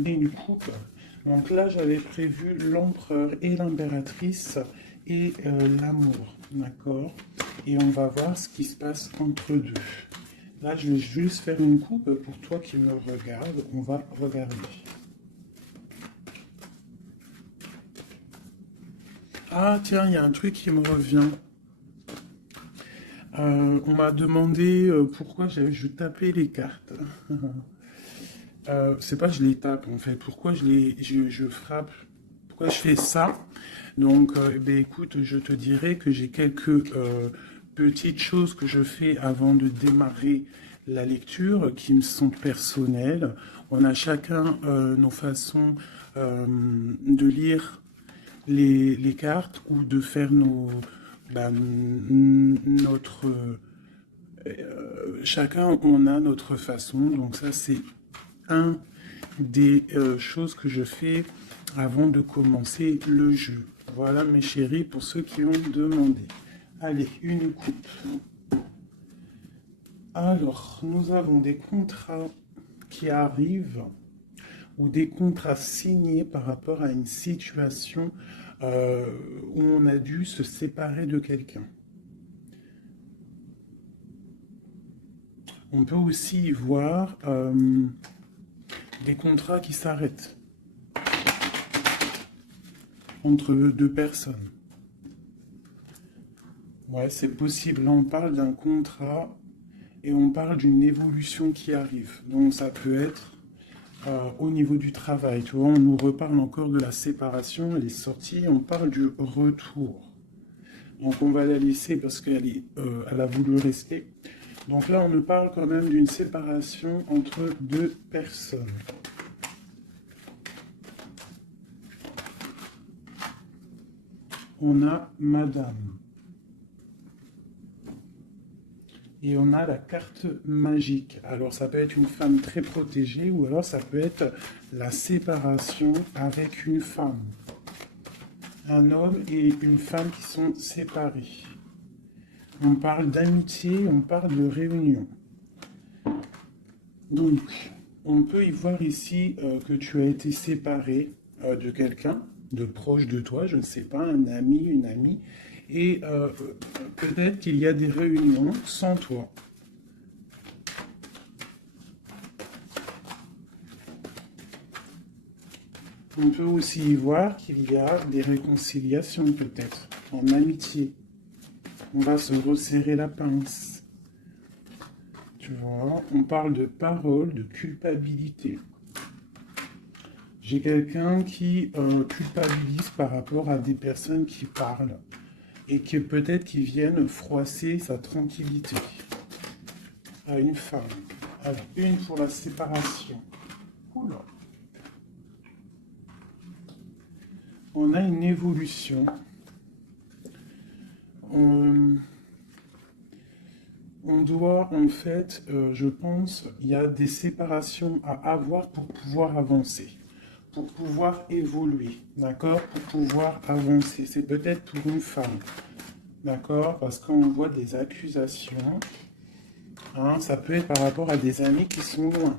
donner une coupe. Donc là, j'avais prévu l'empereur et l'impératrice et l'amour, d'accord? Et on va voir ce qui se passe entre deux. Là, je vais juste faire une coupe pour toi qui me regarde. On va regarder. Ah, tiens, il y a un truc qui me revient. On m'a demandé pourquoi je tapais les cartes. C'est pas que je les tape en fait. Pourquoi je frappe? Pourquoi je fais ça? Donc, ben, écoute, je te dirais que j'ai quelques petites choses que je fais avant de démarrer la lecture qui me sont personnelles. On a chacun nos façons de lire les cartes ou de faire notre chacun on a notre façon. Donc ça c'est un des choses que je fais avant de commencer le jeu. Voilà mes chéris pour ceux qui ont demandé. Allez, une coupe. Alors, nous avons des contrats qui arrivent ou des contrats signés par rapport à une situation où on a dû se séparer de quelqu'un. On peut aussi y voir des contrats qui s'arrêtent entre deux personnes. Ouais, c'est possible. Là, on parle d'un contrat et on parle d'une évolution qui arrive. Donc, ça peut être au niveau du travail. Tu vois, on nous reparle encore de la séparation, elle est sortie, on parle du retour. Donc, on va la laisser parce elle a voulu rester. Donc là, on nous parle quand même d'une séparation entre deux personnes. On a Madame. Et on a la carte magique. Alors ça peut être une femme très protégée ou alors ça peut être la séparation avec une femme. Un homme et une femme qui sont séparés. On parle d'amitié, on parle de réunion. Donc, on peut y voir ici que tu as été séparé de quelqu'un, de proche de toi, je ne sais pas, un ami, une amie, et peut-être qu'il y a des réunions sans toi. On peut aussi y voir qu'il y a des réconciliations peut-être, en amitié. On va se resserrer la pince. Tu vois, on parle de parole, de culpabilité. J'ai quelqu'un qui culpabilise par rapport à des personnes qui parlent et qui peut-être qui viennent froisser sa tranquillité. À une femme. Alors, une pour la séparation. Oula. On a une évolution. On doit, en fait, je pense, il y a des séparations à avoir pour pouvoir avancer, pour pouvoir évoluer, d'accord, pour pouvoir avancer. C'est peut-être pour une femme, d'accord, parce qu'on voit des accusations. Hein, ça peut être par rapport à des amis qui sont loin.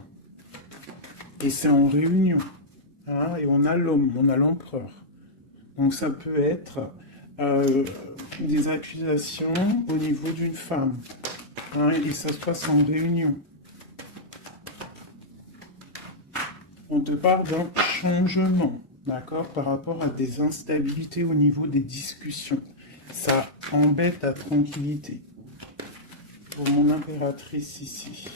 Et c'est en réunion. Hein, et on a l'homme, on a l'empereur. Donc ça peut être des accusations au niveau d'une femme. Hein, et ça se passe en réunion. On te parle d'un changement, d'accord, par rapport à des instabilités au niveau des discussions. Ça embête ta tranquillité. Pour mon impératrice ici.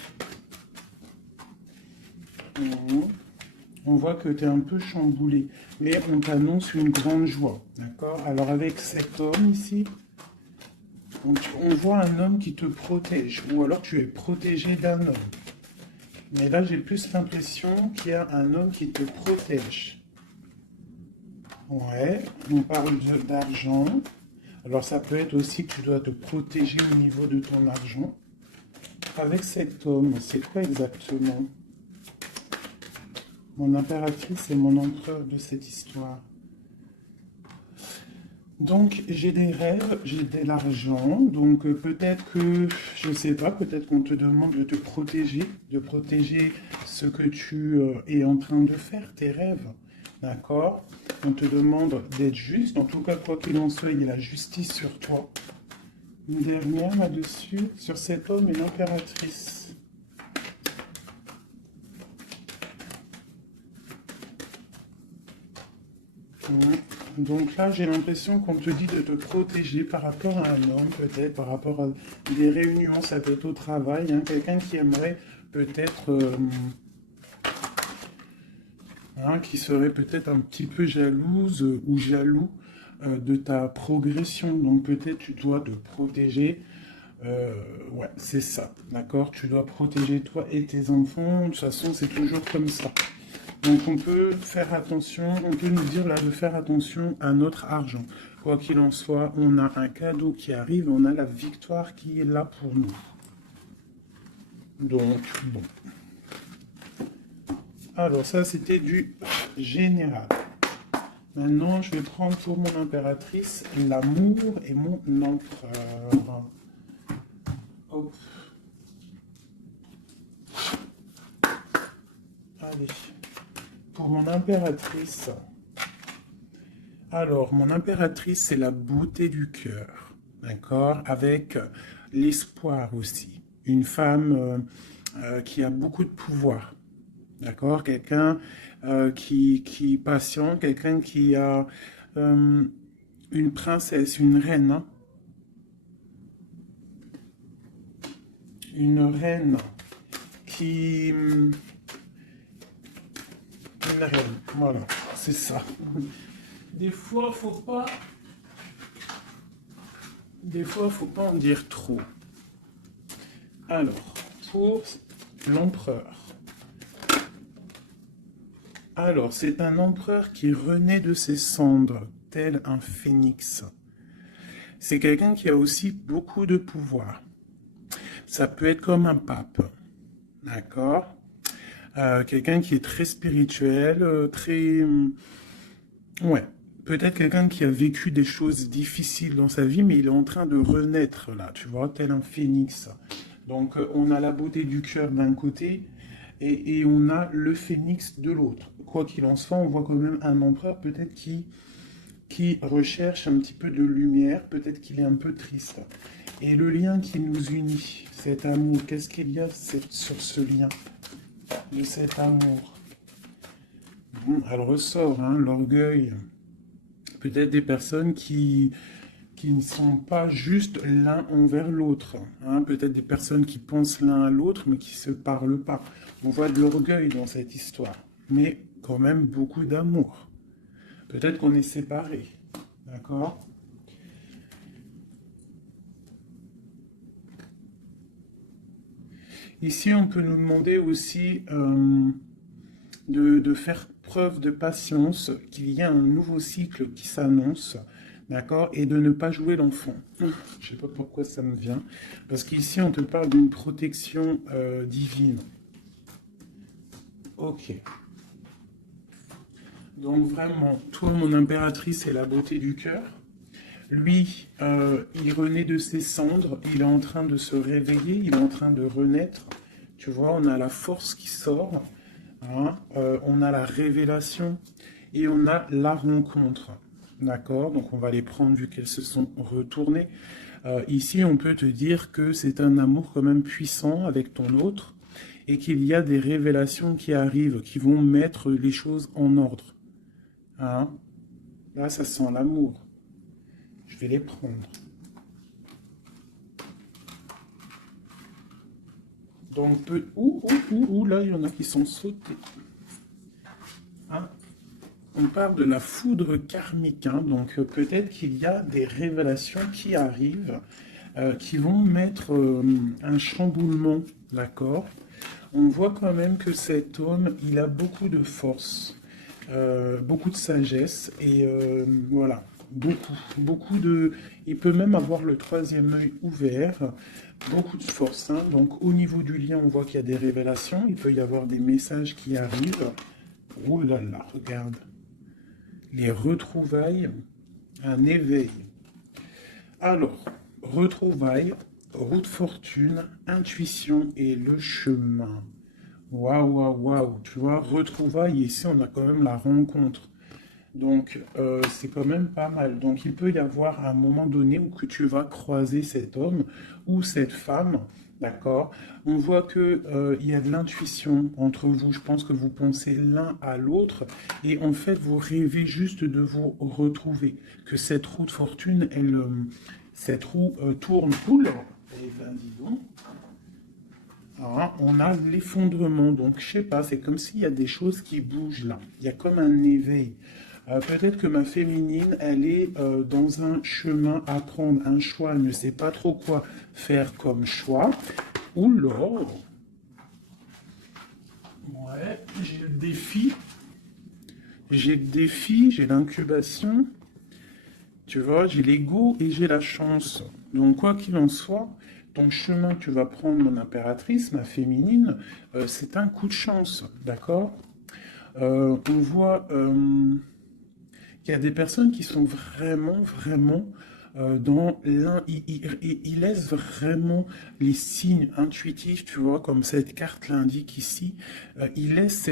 On voit que tu es un peu chamboulé, mais on t'annonce une grande joie, d'accord? Alors avec cet homme ici, on voit un homme qui te protège, ou alors tu es protégé d'un homme. Mais là, j'ai plus l'impression qu'il y a un homme qui te protège. Ouais, on parle d'argent. Alors ça peut être aussi que tu dois te protéger au niveau de ton argent. Avec cet homme, c'est quoi exactement? Mon impératrice et mon empereur de cette histoire. Donc, j'ai des rêves, j'ai de l'argent, donc peut-être que, je sais pas, peut-être qu'on te demande de protéger ce que tu es en train de faire, tes rêves, d'accord? On te demande d'être juste, en tout cas, quoi qu'il en soit, il y a la justice sur toi. Une dernière là-dessus, sur cet homme et l'impératrice. Ouais. Donc là, j'ai l'impression qu'on te dit de te protéger par rapport à un homme, peut-être, par rapport à des réunions, ça peut être au travail, hein, quelqu'un qui aimerait peut-être, hein, qui serait peut-être un petit peu jalouse ou jaloux de ta progression. Donc peut-être tu dois te protéger. Ouais, c'est ça, d'accord? Tu dois protéger toi et tes enfants. De toute façon, c'est toujours comme ça. Donc on peut faire attention, on peut nous dire là de faire attention à notre argent. Quoi qu'il en soit, on a un cadeau qui arrive, on a la victoire qui est là pour nous. Donc, bon. Alors ça, c'était du général. Maintenant, je vais prendre pour mon impératrice l'amour et mon empereur. Hop. Allez. Pour mon impératrice. Alors, mon impératrice, c'est la beauté du cœur. D'accord? Avec l'espoir aussi. Une femme qui a beaucoup de pouvoir. D'accord? Quelqu'un qui patiente, quelqu'un qui a une princesse, une reine. Hein? Une reine qui... Une reine, voilà, c'est ça. Des fois, faut pas en dire trop. Alors, pour l'empereur. Alors, c'est un empereur qui renaît de ses cendres, tel un phénix. C'est quelqu'un qui a aussi beaucoup de pouvoir. Ça peut être comme un pape, d'accord? Quelqu'un qui est très spirituel, très... Ouais, peut-être quelqu'un qui a vécu des choses difficiles dans sa vie, mais il est en train de renaître là, tu vois, tel un phénix. Donc, on a la beauté du cœur d'un côté et on a le phénix de l'autre. Quoi qu'il en soit, on voit quand même un empereur peut-être qui recherche un petit peu de lumière, peut-être qu'il est un peu triste. Et le lien qui nous unit, cet amour, qu'est-ce qu'il y a sur ce lien de cet amour? Elle ressort, hein, l'orgueil. Peut-être des personnes qui ne sont pas juste l'un envers l'autre. Hein. Peut-être des personnes qui pensent l'un à l'autre, mais qui ne se parlent pas. On voit de l'orgueil dans cette histoire, mais quand même beaucoup d'amour. Peut-être qu'on est séparés, d'accord? Ici, on peut nous demander aussi de faire preuve de patience, qu'il y a un nouveau cycle qui s'annonce, d'accord, et de ne pas jouer l'enfant. Je ne sais pas pourquoi ça me vient, parce qu'ici on te parle d'une protection divine. Ok. Donc vraiment, toi mon impératrice est la beauté du cœur. Lui, il renaît de ses cendres, il est en train de se réveiller, il est en train de renaître. Tu vois, on a la force qui sort. Hein, on a la révélation et on a la rencontre. D'accord? Donc on va les prendre vu qu'elles se sont retournées. Ici, on peut te dire que c'est un amour quand même puissant avec ton autre et qu'il y a des révélations qui arrivent, qui vont mettre les choses en ordre. Hein? Là, ça sent l'amour. Je vais les prendre. Donc, là, il y en a qui sont sautés. Hein? On parle de la foudre karmique, hein, donc peut-être qu'il y a des révélations qui arrivent, qui vont mettre un chamboulement, d'accord? On voit quand même que cet homme, il a beaucoup de force, beaucoup de sagesse, et voilà, beaucoup de... Il peut même avoir le troisième œil ouvert, beaucoup de force, hein. Donc au niveau du lien, on voit qu'il y a des révélations, il peut y avoir des messages qui arrivent. Oh là là, regarde. Les retrouvailles, un éveil. Alors, retrouvailles, route fortune, intuition et le chemin. Waouh, waouh, waouh. Tu vois, retrouvailles, ici, on a quand même la rencontre. Donc, c'est quand même pas mal. Donc, il peut y avoir un moment donné où que tu vas croiser cet homme ou cette femme, d'accord? On voit que il y a de l'intuition entre vous. Je pense que vous pensez l'un à l'autre et en fait, vous rêvez juste de vous retrouver. Que cette roue de fortune, cette roue tourne. Oula! Eh ben, dis donc. Ah, on a l'effondrement, donc je sais pas, c'est comme s'il y a des choses qui bougent là. Il y a comme un éveil. Peut-être que ma féminine, elle est dans un chemin à prendre, un choix, elle ne sait pas trop quoi faire comme choix. Oula! Ouais, j'ai le défi. J'ai le défi, j'ai l'incubation. Tu vois, j'ai l'ego et j'ai la chance. Donc, quoi qu'il en soit, ton chemin que tu vas prendre, mon impératrice, ma féminine, c'est un coup de chance, d'accord? On voit qu'il y a des personnes qui sont vraiment, vraiment dans l'un. Ils laissent vraiment les signes intuitifs, tu vois, comme cette carte l'indique ici. Ils laissent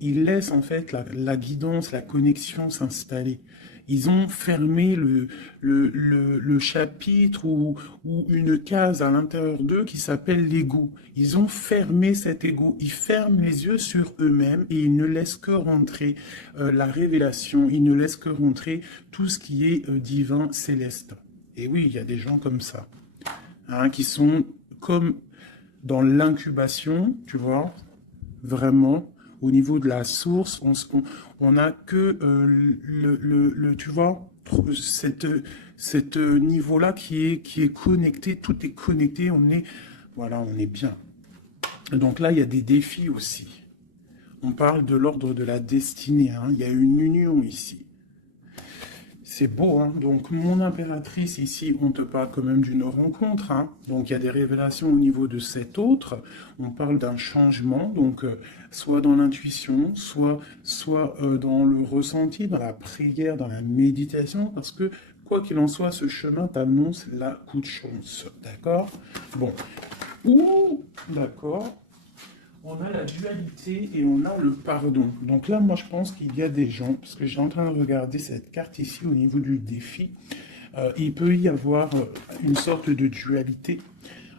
ils laissent en fait la guidance, la connexion s'installer. Ils ont fermé le chapitre ou une case à l'intérieur d'eux qui s'appelle l'ego. Ils ont fermé cet ego. Ils ferment les yeux sur eux-mêmes et ils ne laissent que rentrer la révélation. Ils ne laissent que rentrer tout ce qui est divin, céleste. Et oui, il y a des gens comme ça, hein, qui sont comme dans l'incubation, tu vois, vraiment, au niveau de la source, on a que tu vois, cette niveau-là qui est connecté, tout est connecté, voilà, on est bien. Donc là, il y a des défis aussi. On parle de l'ordre de la destinée, hein. Il y a une union ici. C'est beau, hein. Donc, mon impératrice, ici, on te parle quand même d'une rencontre, hein. Donc, il y a des révélations au niveau de cet autre. On parle d'un changement, donc, soit dans l'intuition, soit dans le ressenti, dans la prière, dans la méditation, parce que, quoi qu'il en soit, ce chemin t'annonce la coup de chance. D'accord? Bon. Ouh, d'accord. On a la dualité et on a le pardon. Donc là, moi, je pense qu'il y a des gens, parce que j'ai en train de regarder cette carte ici au niveau du défi, il peut y avoir une sorte de dualité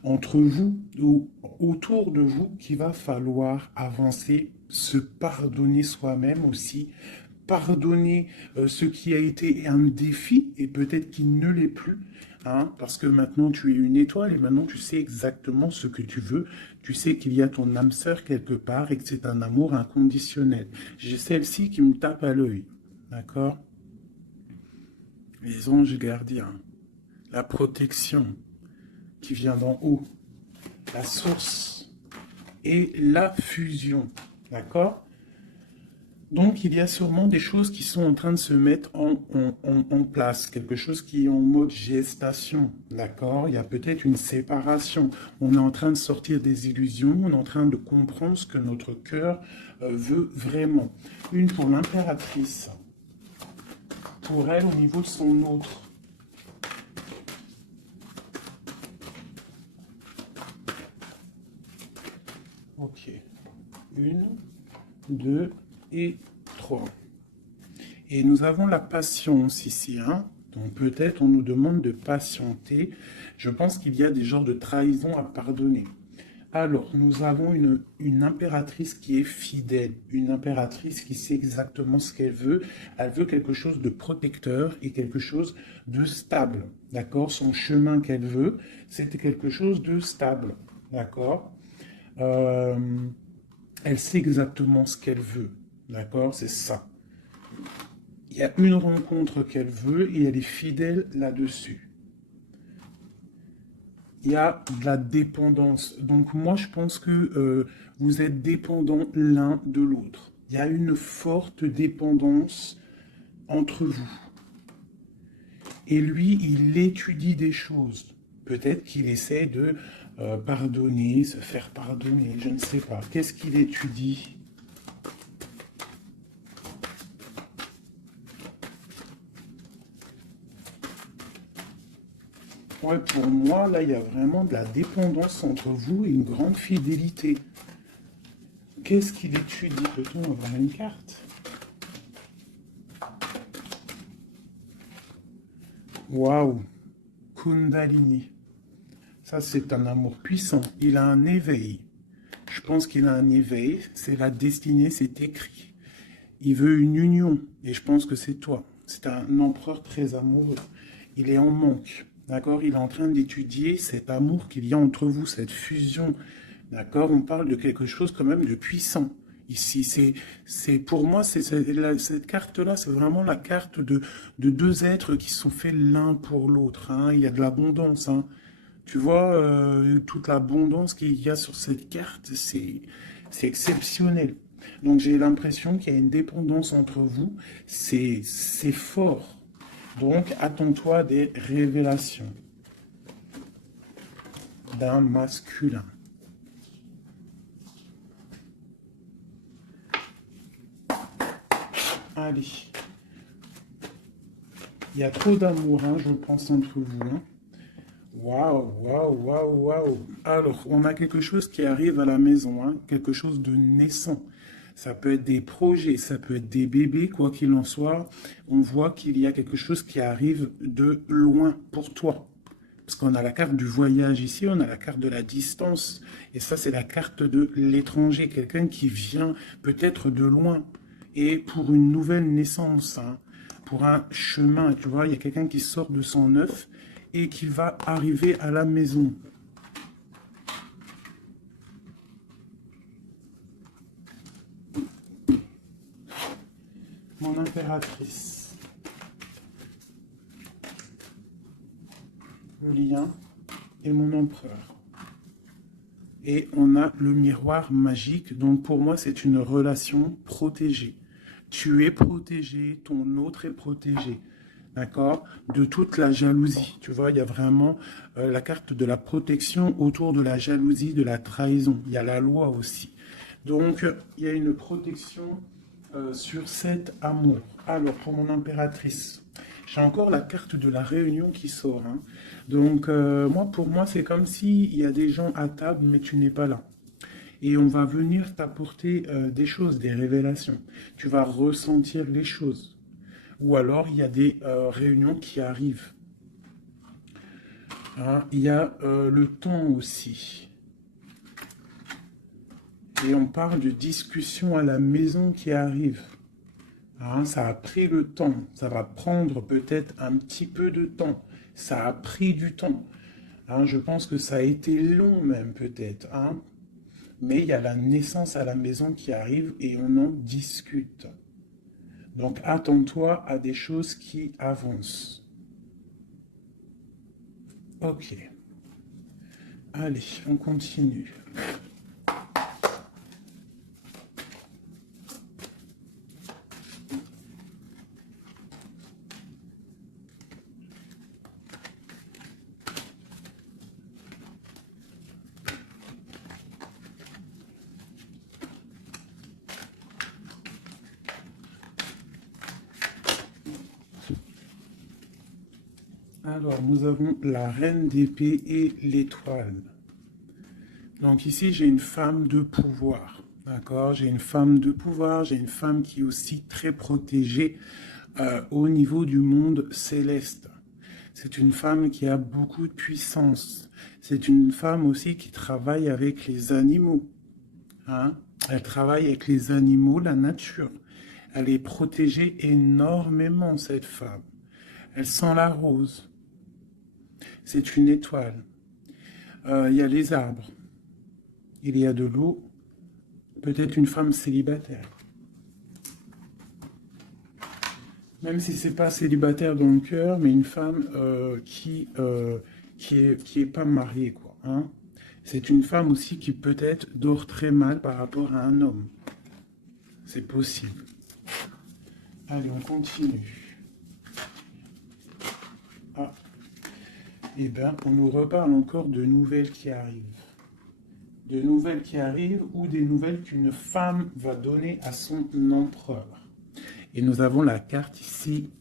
entre vous ou autour de vous qu'il va falloir avancer, se pardonner soi-même aussi, pardonner ce qui a été un défi et peut-être qu'il ne l'est plus, hein, parce que maintenant tu es une étoile et maintenant tu sais exactement ce que tu veux, tu sais qu'il y a ton âme sœur quelque part et que c'est un amour inconditionnel. J'ai celle-ci qui me tape à l'œil, d'accord? Les anges gardiens, la protection qui vient d'en haut, la source et la fusion, d'accord? Donc, il y a sûrement des choses qui sont en train de se mettre en place, quelque chose qui est en mode gestation, d'accord? Il y a peut-être une séparation. On est en train de sortir des illusions, on est en train de comprendre ce que notre cœur veut vraiment. Une pour l'impératrice, pour elle au niveau de son autre. Ok. Une, deux et trois. Et nous avons la patience ici, hein. Donc peut-être on nous demande de patienter. Je pense qu'il y a des genres de trahison à pardonner. Alors, nous avons une impératrice qui est fidèle, une impératrice qui sait exactement ce qu'elle veut. Elle veut quelque chose de protecteur et quelque chose de stable, d'accord? Son chemin qu'elle veut, c'est quelque chose de stable, d'accord? Euh, Elle sait exactement ce qu'elle veut, d'accord? C'est ça. Il y a une rencontre qu'elle veut et elle est fidèle là-dessus. Il y a de la dépendance. Donc moi, je pense que vous êtes dépendants l'un de l'autre. Il y a une forte dépendance entre vous. Et lui, il étudie des choses. Peut-être qu'il essaie de pardonner, se faire pardonner, je ne sais pas. Qu'est-ce qu'il étudie? Ouais, pour moi, là, il y a vraiment de la dépendance entre vous et une grande fidélité. Qu'est-ce qu'il étudie? Peut-on avoir une carte? Waouh! Kundalini. Ça, c'est un amour puissant. Il a un éveil. Je pense qu'il a un éveil. C'est la destinée, c'est écrit. Il veut une union. Et je pense que c'est toi. C'est un empereur très amoureux. Il est en manque. D'accord? Il est en train d'étudier cet amour qu'il y a entre vous, cette fusion. D'accord? On parle de quelque chose quand même de puissant. Ici, pour moi, cette carte-là, c'est vraiment la carte de deux êtres qui sont faits l'un pour l'autre. Hein. Il y a de l'abondance. Hein. Tu vois, toute l'abondance qu'il y a sur cette carte, c'est exceptionnel. Donc j'ai l'impression qu'il y a une dépendance entre vous. C'est fort. Donc attends-toi à des révélations d'un masculin. Allez. Il y a trop d'amour, hein, je pense, entre vous. Hein. Waouh, waouh, waouh, waouh. Alors, on a quelque chose qui arrive à la maison, hein, quelque chose de naissant. Ça peut être des projets, ça peut être des bébés, quoi qu'il en soit. On voit qu'il y a quelque chose qui arrive de loin pour toi. Parce qu'on a la carte du voyage ici, on a la carte de la distance. Et ça, c'est la carte de l'étranger, quelqu'un qui vient peut-être de loin. Et pour une nouvelle naissance, hein, pour un chemin, tu vois, il y a quelqu'un qui sort de son œuf et qui va arriver à la maison. Mon impératrice. Le lien et mon empereur. Et on a le miroir magique. Donc pour moi, c'est une relation protégée. Tu es protégé, ton autre est protégé. D'accord? De toute la jalousie. Tu vois, il y a vraiment la carte de la protection autour de la jalousie, de la trahison. Il y a la loi aussi. Donc, il y a une protection sur cet amour. Alors, pour mon impératrice, j'ai encore la carte de la réunion qui sort. Hein. Donc, pour moi, c'est comme s'il y a des gens à table, mais tu n'es pas là. Et on va venir t'apporter des choses, des révélations. Tu vas ressentir les choses. Ou alors, il y a des réunions qui arrivent. Hein, il y a le temps aussi. Et on parle de discussion à la maison qui arrive. Hein, ça a pris le temps. Ça va prendre peut-être un petit peu de temps. Ça a pris du temps. Hein, je pense que ça a été long même peut-être. Hein. Mais il y a la naissance à la maison qui arrive et on en discute. Donc attends-toi à des choses qui avancent. Ok. Allez, on continue. Alors, nous avons la reine d'épée et l'étoile. Donc ici, j'ai une femme de pouvoir. D'accord? J'ai une femme de pouvoir, j'ai une femme qui est aussi très protégée au niveau du monde céleste. C'est une femme qui a beaucoup de puissance. C'est une femme aussi qui travaille avec les animaux. Hein? Elle travaille avec les animaux, la nature. Elle est protégée énormément, cette femme. Elle sent la rose. C'est une étoile. Il y a les arbres. Il y a de l'eau. Peut-être une femme célibataire. Même si c'est pas célibataire dans le cœur, mais une femme qui est pas mariée, quoi. Hein. C'est une femme aussi qui peut-être dort très mal par rapport à un homme. C'est possible. Allez, on continue. Ah. Eh bien, on nous reparle encore de nouvelles qui arrivent. De nouvelles qui arrivent ou des nouvelles qu'une femme va donner à son empereur. Et nous avons la carte ici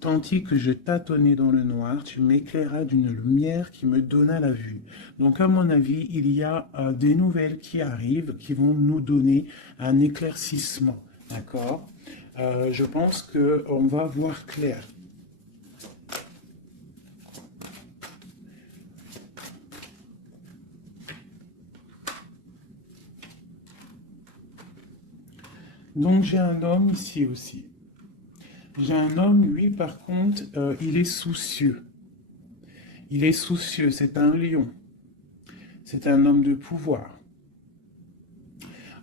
Tandis que je tâtonnais dans le noir, tu m'éclairas d'une lumière qui me donna la vue. Donc, à mon avis, il y a des nouvelles qui arrivent, qui vont nous donner un éclaircissement. D'accord? Je pense qu'on va voir clair. Donc, j'ai un homme ici aussi. J'ai un homme, lui, par contre, il est soucieux. Il est soucieux, c'est un lion. C'est un homme de pouvoir.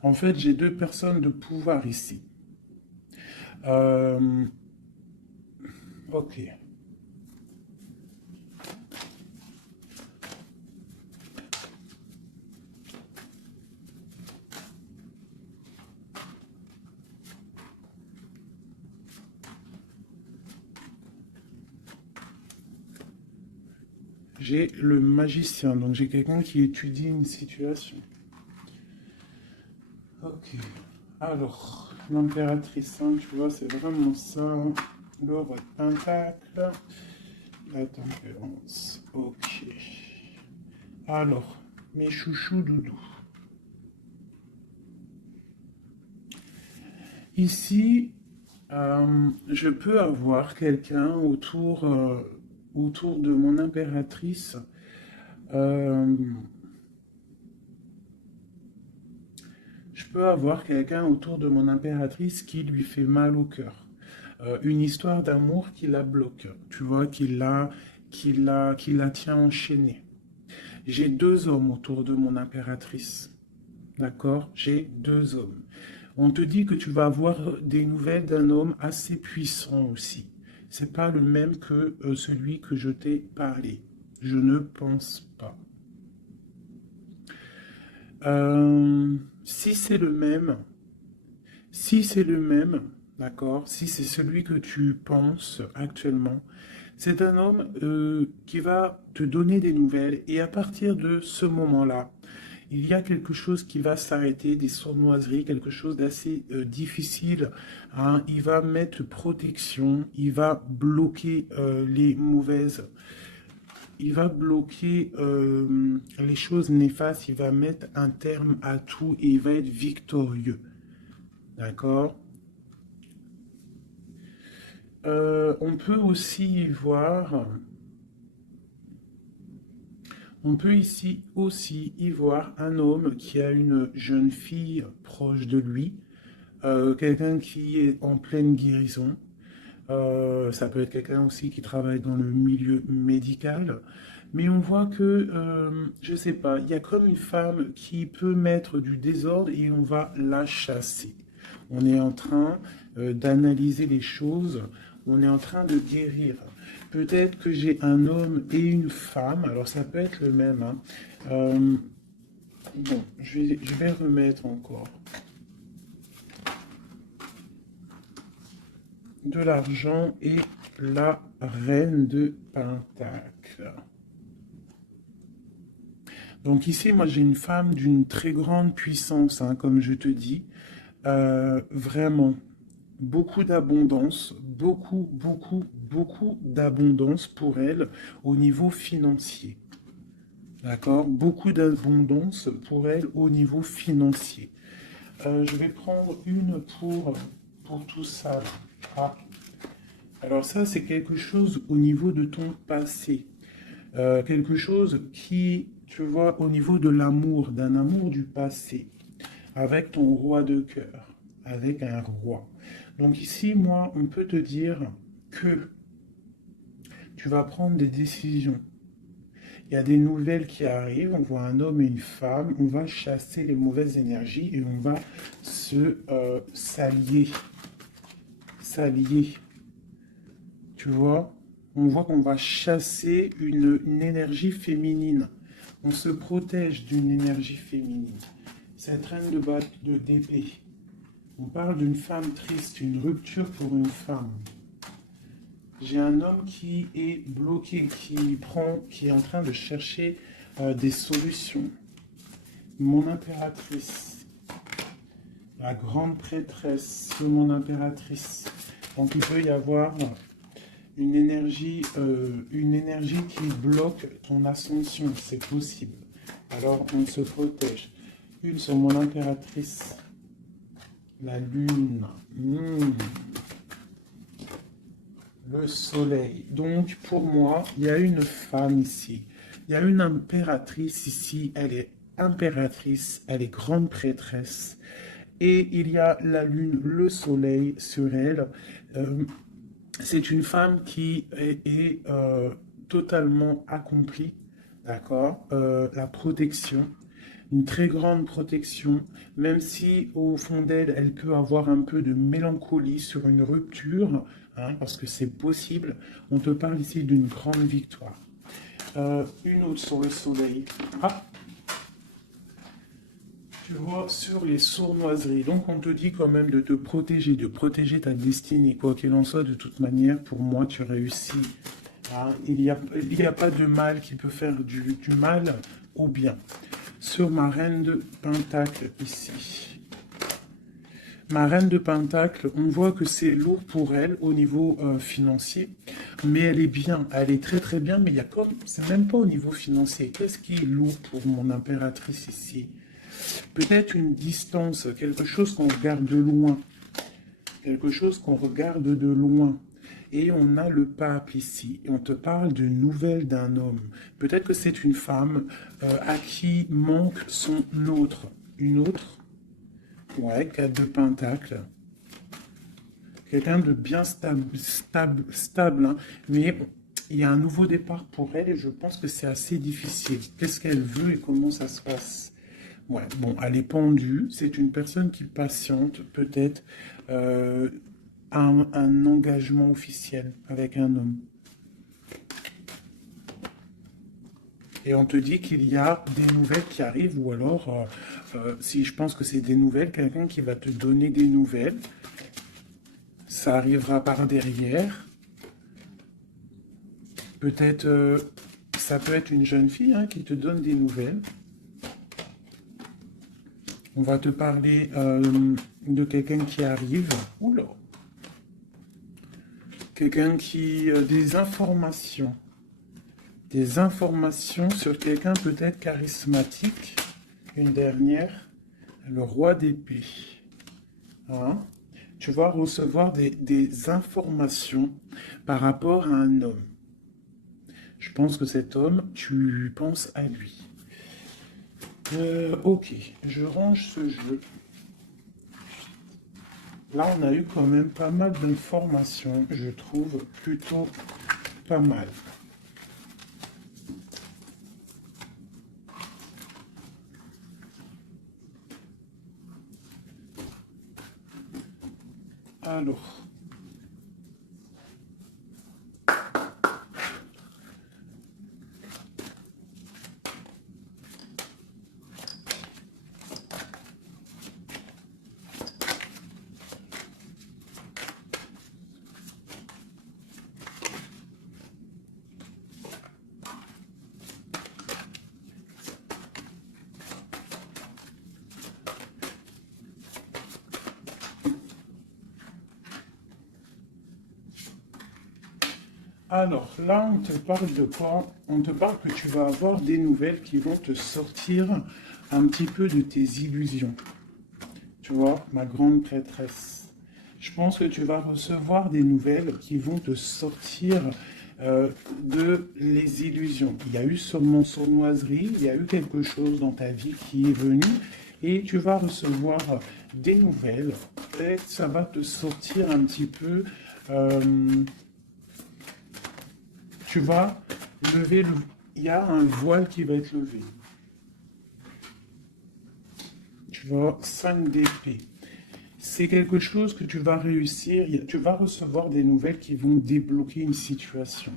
En fait, j'ai deux personnes de pouvoir ici. Ok. J'ai le magicien, donc j'ai quelqu'un qui étudie une situation. Ok. Alors, l'impératrice, hein, tu vois, c'est vraiment ça. Le roi de pentacle. La tempérance. Ok. Alors, mes chouchous doudous. Ici, je peux avoir quelqu'un autour de mon impératrice. Je peux avoir quelqu'un autour de mon impératrice qui lui fait mal au cœur. Une histoire d'amour qui la bloque, tu vois, qui la tient enchaînée. J'ai deux hommes autour de mon impératrice. D'accord? J'ai deux hommes. On te dit que tu vas avoir des nouvelles d'un homme assez puissant aussi. C'est pas le même que celui que je t'ai parlé. Je ne pense pas. Si c'est le même, si c'est le même, d'accord, si c'est celui que tu penses actuellement, c'est un homme qui va te donner des nouvelles et à partir de ce moment-là, il y a quelque chose qui va s'arrêter, des sournoiseries, quelque chose d'assez difficile, hein. Il va mettre protection, il va bloquer les mauvaises, il va bloquer les choses néfastes, il va mettre un terme à tout et il va être victorieux. D'accord? On peut aussi y voir, on peut ici aussi y voir un homme qui a une jeune fille proche de lui, quelqu'un qui est en pleine guérison. Ça peut être quelqu'un aussi qui travaille dans le milieu médical. Mais on voit que, je sais pas, il y a comme une femme qui peut mettre du désordre et on va la chasser. On est en train d'analyser les choses, on est en train de guérir. Peut-être que j'ai un homme et une femme, alors ça peut être le même, hein. Bon, je vais remettre encore de l'argent et la reine de Pentacle. Donc ici, moi j'ai une femme d'une très grande puissance, hein, comme je te dis. Vraiment, beaucoup d'abondance, beaucoup d'abondance pour elle au niveau financier. D'accord? Beaucoup d'abondance pour elle au niveau financier. Je vais prendre une pour tout ça. Ah. Alors ça, c'est quelque chose au niveau de ton passé. Quelque chose qui, tu vois, au niveau de l'amour, d'un amour du passé, avec ton roi de cœur, avec un roi. Donc ici, moi, on peut te dire que tu vas prendre des décisions. Il y a des nouvelles qui arrivent, on voit un homme et une femme, on va chasser les mauvaises énergies et on va s'allier. S'allier. Tu vois? On voit qu'on va chasser une énergie féminine. On se protège d'une énergie féminine. Cette reine d'épée. On parle d'une femme triste, une rupture pour une femme. J'ai un homme qui est bloqué, qui est en train de chercher des solutions. Mon impératrice, la grande prêtresse de mon impératrice. Donc il peut y avoir une énergie qui bloque ton ascension, c'est possible. Alors, on se protège. Une sur mon impératrice. La lune. Le soleil. Donc, pour moi, il y a une femme ici. Il y a une impératrice ici. Elle est impératrice. Elle est grande prêtresse. Et il y a la lune, le soleil sur elle. C'est une femme qui est totalement accomplie. D'accord, la protection, une très grande protection, même si au fond d'elle, elle peut avoir un peu de mélancolie sur une rupture, hein, parce que c'est possible. On te parle ici d'une grande victoire. Une autre sur le soleil. Ah, tu vois, sur les sournoiseries. Donc, on te dit quand même de te protéger, de protéger ta destinée. Quoi qu'il en soit, de toute manière, pour moi, tu réussis. Ah, il n'y a pas de mal qui peut faire du mal au bien. Sur ma reine de Pentacle ici. Ma reine de Pentacle, on voit que c'est lourd pour elle au niveau financier, mais elle est bien, elle est très très bien, mais il y a comme, c'est même pas au niveau financier. Qu'est-ce qui est lourd pour mon impératrice ici? Peut-être une distance, quelque chose qu'on regarde de loin, quelque chose qu'on regarde de loin. Et on a le pape ici, et on te parle de nouvelles d'un homme. Peut-être que c'est une femme à qui manque son autre. Une autre. Ouais, 4 de Pentacle. Quelqu'un de bien stable, hein. Mais bon, il y a un nouveau départ pour elle et je pense que c'est assez difficile. Qu'est-ce qu'elle veut et comment ça se passe? Ouais, bon, elle est pendue. C'est une personne qui patiente, peut-être, un engagement officiel avec un homme. Et on te dit qu'il y a des nouvelles qui arrivent, ou alors, si je pense que c'est des nouvelles, quelqu'un qui va te donner des nouvelles. Ça arrivera par derrière. Peut-être, ça peut être une jeune fille hein, qui te donne des nouvelles. On va te parler de quelqu'un qui arrive. Oula. Quelqu'un qui... des informations. Des informations sur quelqu'un peut-être charismatique. Une dernière. Le roi d'épée. Hein? Tu vas recevoir des informations par rapport à un homme. Je pense que cet homme, tu penses à lui. Ok, je range ce jeu. Là, on a eu quand même pas mal d'informations. Je trouve plutôt pas mal. Alors... Alors, là, on te parle de quoi? On te parle que tu vas avoir des nouvelles qui vont te sortir un petit peu de tes illusions. Tu vois, ma grande prêtresse. Je pense que tu vas recevoir des nouvelles qui vont te sortir de les illusions. Il y a eu sûrement sournoiserie, il y a eu quelque chose dans ta vie qui est venu et tu vas recevoir des nouvelles et ça va te sortir un petit peu... tu vas lever le... Il y a un voile qui va être levé. Tu vois, 5 d'épée. C'est quelque chose que tu vas réussir. Tu vas recevoir des nouvelles qui vont débloquer une situation.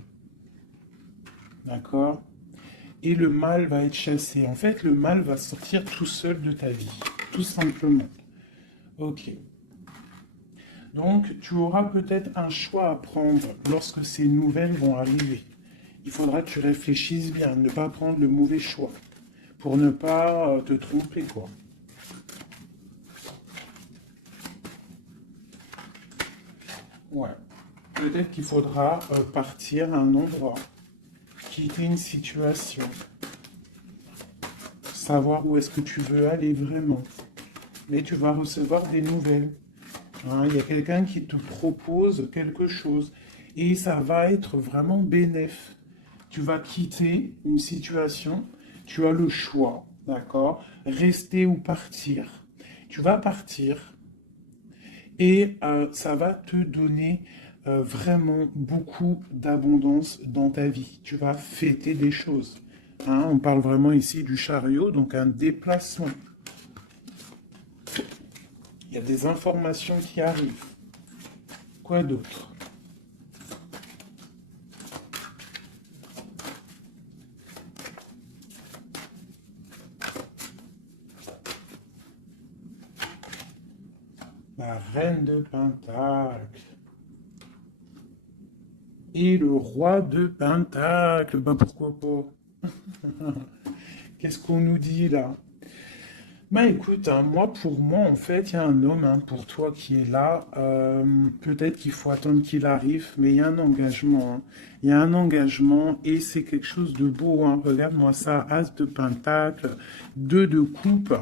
D'accord? Et le mal va être chassé. En fait, le mal va sortir tout seul de ta vie. Tout simplement. Ok. Donc, tu auras peut-être un choix à prendre lorsque ces nouvelles vont arriver. Il faudra que tu réfléchisses bien, ne pas prendre le mauvais choix, pour ne pas te tromper, quoi. Ouais. Peut-être qu'il faudra partir à un endroit, quitter une situation, savoir où est-ce que tu veux aller vraiment. Mais tu vas recevoir des nouvelles. Hein, il y a quelqu'un qui te propose quelque chose et ça va être vraiment bénéf. Tu vas quitter une situation, tu as le choix, d'accord? Rester ou partir. Tu vas partir et ça va te donner vraiment beaucoup d'abondance dans ta vie. Tu vas fêter des choses. Hein, on parle vraiment ici du chariot, donc un déplacement. Il y a des informations qui arrivent. Quoi d'autre? La reine de Pentacle. Et le roi de Pentacle. Ben pourquoi pas? Qu'est-ce qu'on nous dit là? Bah écoute, hein, pour moi, en fait, il y a un homme hein, pour toi qui est là. Peut-être qu'il faut attendre qu'il arrive, mais il y a un engagement. Hein. Il y a un engagement et c'est quelque chose de beau. Hein. Regarde-moi ça, As de Pentacle, 2 de coupe.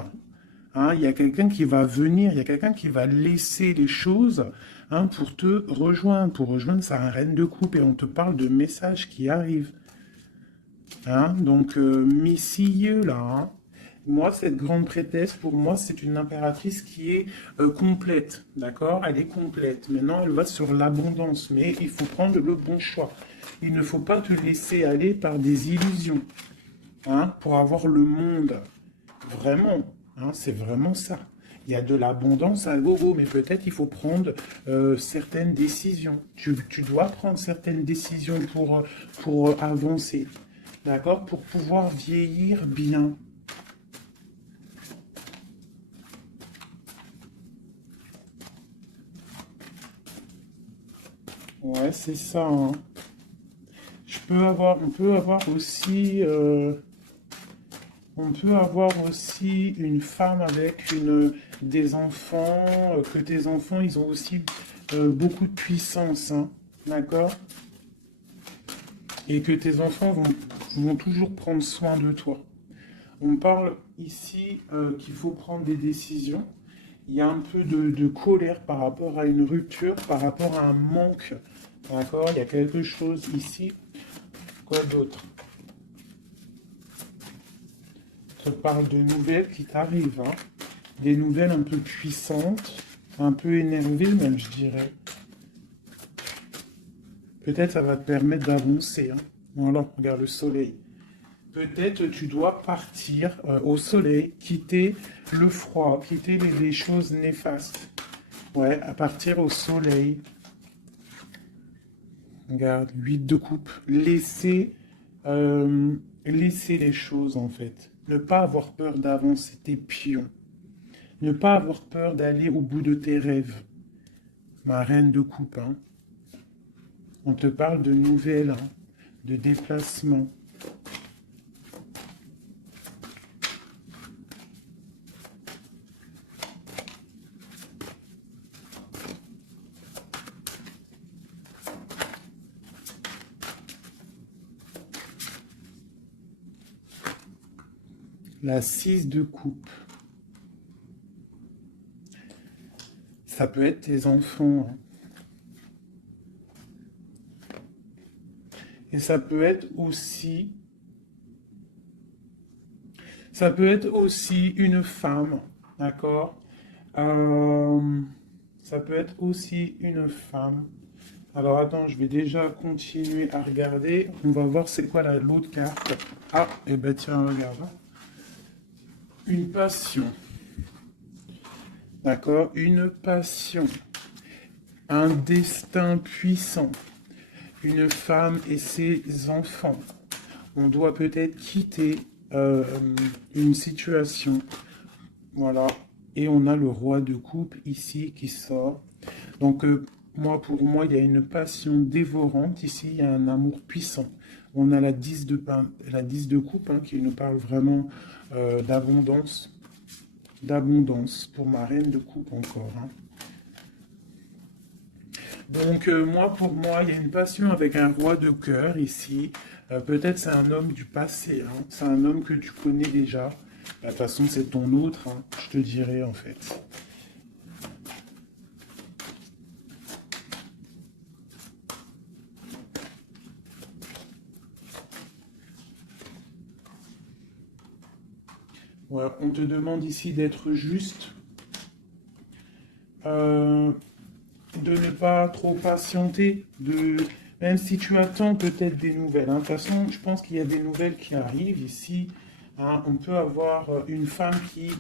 Hein. Il y a quelqu'un qui va venir, il y a quelqu'un qui va laisser les choses hein, pour te rejoindre. Pour rejoindre, c'est un reine de coupe et on te parle de messages qui arrivent. Hein. Donc, messieurs là. Hein. Moi, cette grande prêtresse, pour moi, c'est une impératrice qui est complète, d'accord? Elle est complète. Maintenant, elle va sur l'abondance, mais il faut prendre le bon choix. Il ne faut pas te laisser aller par des illusions, hein, pour avoir le monde. Vraiment, hein, c'est vraiment ça. Il y a de l'abondance à gogo, mais peut-être il faut prendre certaines décisions. Tu dois prendre certaines décisions pour avancer, d'accord? Pour pouvoir vieillir bien. Ouais, c'est ça. Hein. On peut avoir aussi, on peut avoir aussi une femme avec des enfants, que tes enfants, ils ont aussi beaucoup de puissance, hein, d'accord? Et que tes enfants vont toujours prendre soin de toi. On parle ici qu'il faut prendre des décisions. Il y a un peu de colère par rapport à une rupture, par rapport à un manque. D'accord? Il y a quelque chose ici. Quoi d'autre? Je parle de nouvelles qui t'arrivent. Hein? Des nouvelles un peu puissantes, un peu énervées même, je dirais. Peut-être ça va te permettre d'avancer. Hein? Voilà, regarde le soleil. Peut-être tu dois partir au soleil, quitter le froid, quitter les choses néfastes. Ouais, à partir au soleil. Regarde, 8 de coupe. Laisser les choses en fait. Ne pas avoir peur d'avancer tes pions. Ne pas avoir peur d'aller au bout de tes rêves. Ma reine de coupe, hein. On te parle de nouvelles, hein, de déplacements. La 6 de coupe. Ça peut être tes enfants. Hein. Et ça peut être aussi une femme, d'accord? Ça peut être aussi une femme. Alors attends, je vais déjà continuer à regarder. On va voir c'est quoi l'autre carte. Ah, et ben tiens, regarde. Une passion. D'accord? Une passion. Un destin puissant. Une femme et ses enfants. On doit peut-être quitter une situation. Voilà. Et on a le roi de coupe ici qui sort. Donc, pour moi, il y a une passion dévorante. Ici, il y a un amour puissant. On a la 10 de coupe hein, qui nous parle vraiment d'abondance. D'abondance pour ma reine de coupe encore. Hein. Donc, moi, pour moi, il y a une passion avec un roi de cœur ici. Peut-être c'est un homme du passé, hein. C'est un homme que tu connais déjà. De toute façon, c'est ton autre, hein, je te dirais en fait. Ouais, on te demande ici d'être juste, euh, de ne pas trop patienter, même si tu attends peut-être des nouvelles, hein. De toute façon, je pense qu'il y a des nouvelles qui arrivent ici, hein. On peut avoir une femme qui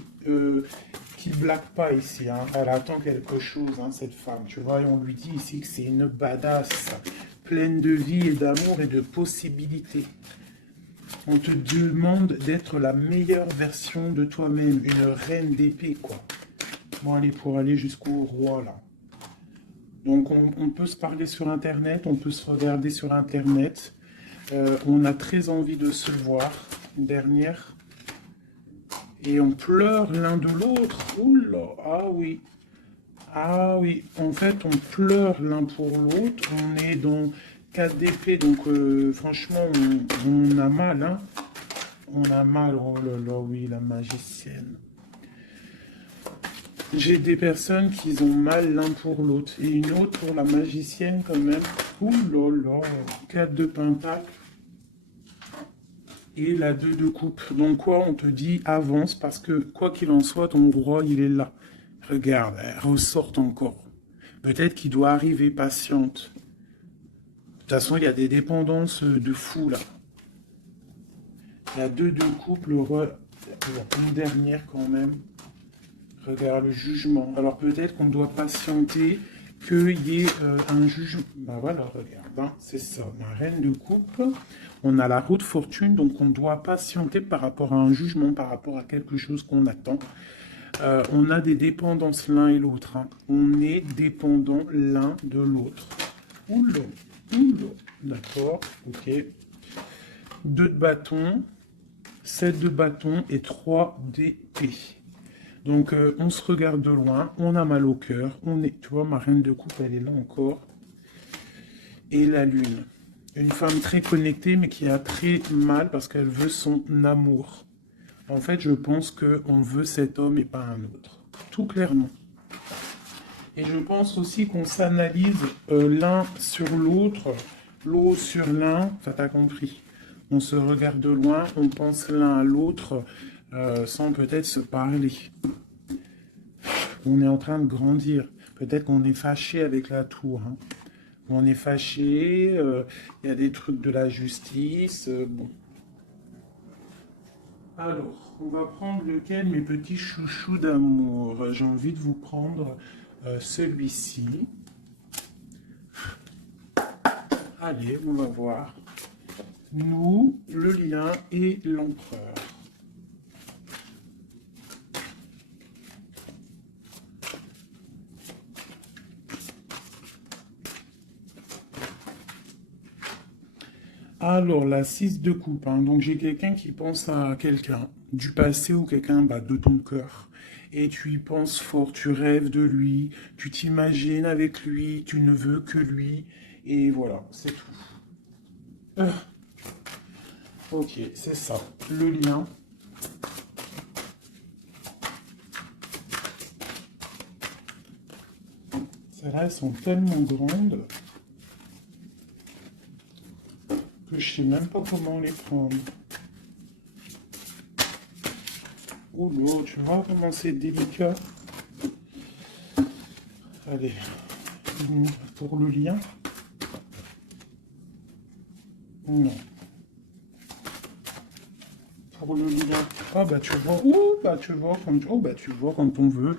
blague pas ici, hein. Elle attend quelque chose, hein, cette femme. Tu vois, et on lui dit ici que c'est une badass, pleine de vie et d'amour et de possibilités. On te demande d'être la meilleure version de toi-même, une reine d'épée, quoi. Bon, allez, pour aller jusqu'au roi, là. Donc, on peut se parler sur Internet, on peut se regarder sur Internet. On a très envie de se voir. Une dernière. Et on pleure l'un de l'autre. Oula, ah oui. Ah oui, en fait, on pleure l'un pour l'autre. On est dans 4 d'épée, donc franchement, on a mal, hein. On a mal, oh là là, oui, la magicienne. J'ai des personnes qui ont mal l'un pour l'autre. Et une autre pour la magicienne quand même. Ouh là là, 4 de pentacle. Et la 2 de coupe. Donc quoi, on te dit avance parce que quoi qu'il en soit, ton roi, il est là. Regarde, elle ressort encore. Peut-être qu'il doit arriver patiente. De toute façon, il y a des dépendances de fou là. La 2 de coupe, le roi, une dernière quand même. Regarde le jugement. Alors peut-être qu'on doit patienter qu'il y ait un jugement. Ben voilà, regarde, hein, c'est ça. La reine de coupe. On a la roue de fortune, donc on doit patienter par rapport à un jugement, par rapport à quelque chose qu'on attend. On a des dépendances l'un et l'autre, hein. On est dépendant l'un de l'autre. Oula, oula. D'accord, ok. 2 de bâton, 7 de bâton et 3 d'épée. Donc on se regarde de loin, on a mal au cœur, tu vois, ma reine de coupe, elle est là encore. Et la lune. Une femme très connectée, mais qui a très mal parce qu'elle veut son amour. En fait, je pense qu'on veut cet homme et pas un autre. Tout clairement. Et je pense aussi qu'on s'analyse l'un sur l'autre, l'autre sur l'un, enfin t'as compris. On se regarde de loin, on pense l'un à l'autre sans peut-être se parler. On est en train de grandir. Peut-être qu'on est fâché avec la tour, hein. On est fâché, il y a des trucs de la justice. Bon. Alors, on va prendre lequel, mes petits chouchous d'amour? J'ai envie de vous prendre celui-ci. Allez, on va voir. Nous, le lien et l'empereur. Alors, la 6 de coupe, hein. Donc j'ai quelqu'un qui pense à quelqu'un du passé ou quelqu'un de ton cœur. Et tu y penses fort, tu rêves de lui, tu t'imagines avec lui, tu ne veux que lui. Et voilà, c'est tout. Euh, ok, c'est ça. Le lien. Celles-là, elles sont tellement grandes que je sais même pas comment les prendre. Oh là, tu vois comment c'est délicat. Allez, pour le lien. Non. Pour le lien. Ah bah tu vois. Ouh, bah tu vois quand tu vois quand on veut.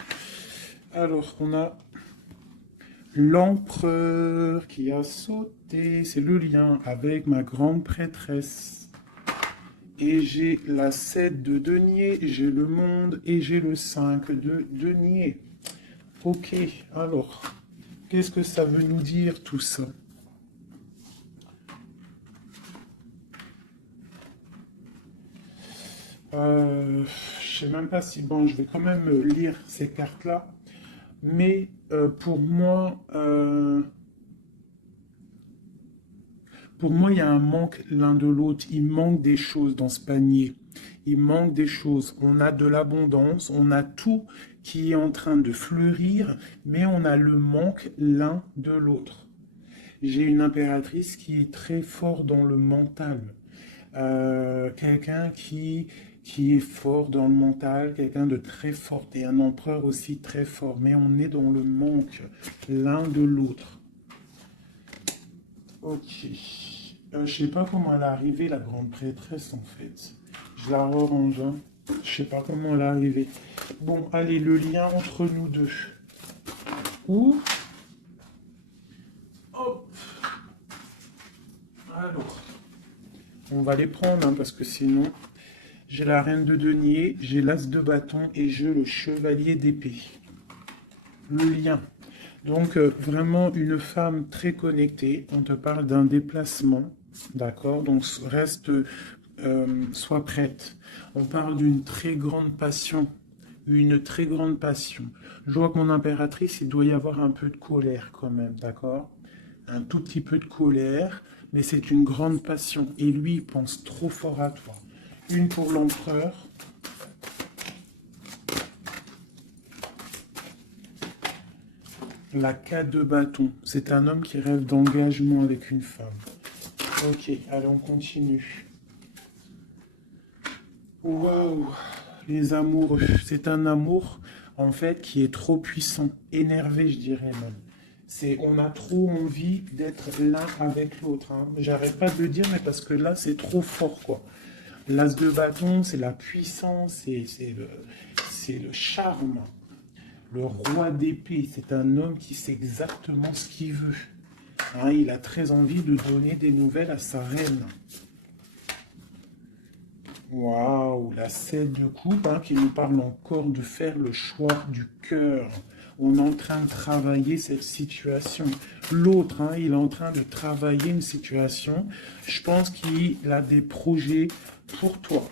Alors on a l'empereur qui a sauté. C'est le lien avec ma grande prêtresse. Et j'ai la 7 de denier, j'ai le monde et j'ai le 5 de denier. Ok, alors, qu'est-ce que ça veut nous dire tout ça? Je sais même pas si, bon, je vais quand même lire ces cartes-là. Mais pour moi, Pour moi, il y a un manque l'un de l'autre. Il manque des choses dans ce panier. Il manque des choses. On a de l'abondance, on a tout qui est en train de fleurir, mais on a le manque l'un de l'autre. J'ai une impératrice qui est très fort dans le mental. Quelqu'un qui est fort dans le mental, quelqu'un de très fort, et un empereur aussi très fort. Mais on est dans le manque l'un de l'autre. Ok. Je sais pas comment elle est arrivée, la grande prêtresse, en fait. Je la rerange, hein. Je sais pas comment elle est arrivée. Bon, allez, le lien entre nous deux. Ou... Hop. Alors, on va les prendre, hein, parce que sinon... J'ai la reine de denier, j'ai l'as de bâton et j'ai le chevalier d'épée. Le lien. Donc, vraiment une femme très connectée. On te parle d'un déplacement. D'accord? Donc, reste, sois prête. On parle d'une très grande passion. Une très grande passion. Je vois que mon impératrice, il doit y avoir un peu de colère quand même. D'accord? Un tout petit peu de colère. Mais c'est une grande passion. Et lui, il pense trop fort à toi. Une pour l'empereur. La 4 de bâton. C'est un homme qui rêve d'engagement avec une femme. Ok, allez, on continue. Waouh, les amoureux. C'est un amour, en fait, qui est trop puissant. Énervé, je dirais même. On a trop envie d'être l'un avec l'autre. Hein. J'arrête pas de le dire, mais parce que là, c'est trop fort, quoi. L'as de bâton, c'est la puissance, c'est le charme. Le roi d'épée, c'est un homme qui sait exactement ce qu'il veut. Hein, il a très envie de donner des nouvelles à sa reine. Waouh, la 7 de coupe, hein, qui nous parle encore de faire le choix du cœur. On est en train de travailler cette situation. L'autre, hein, il est en train de travailler une situation. Je pense qu'il a des projets pour toi.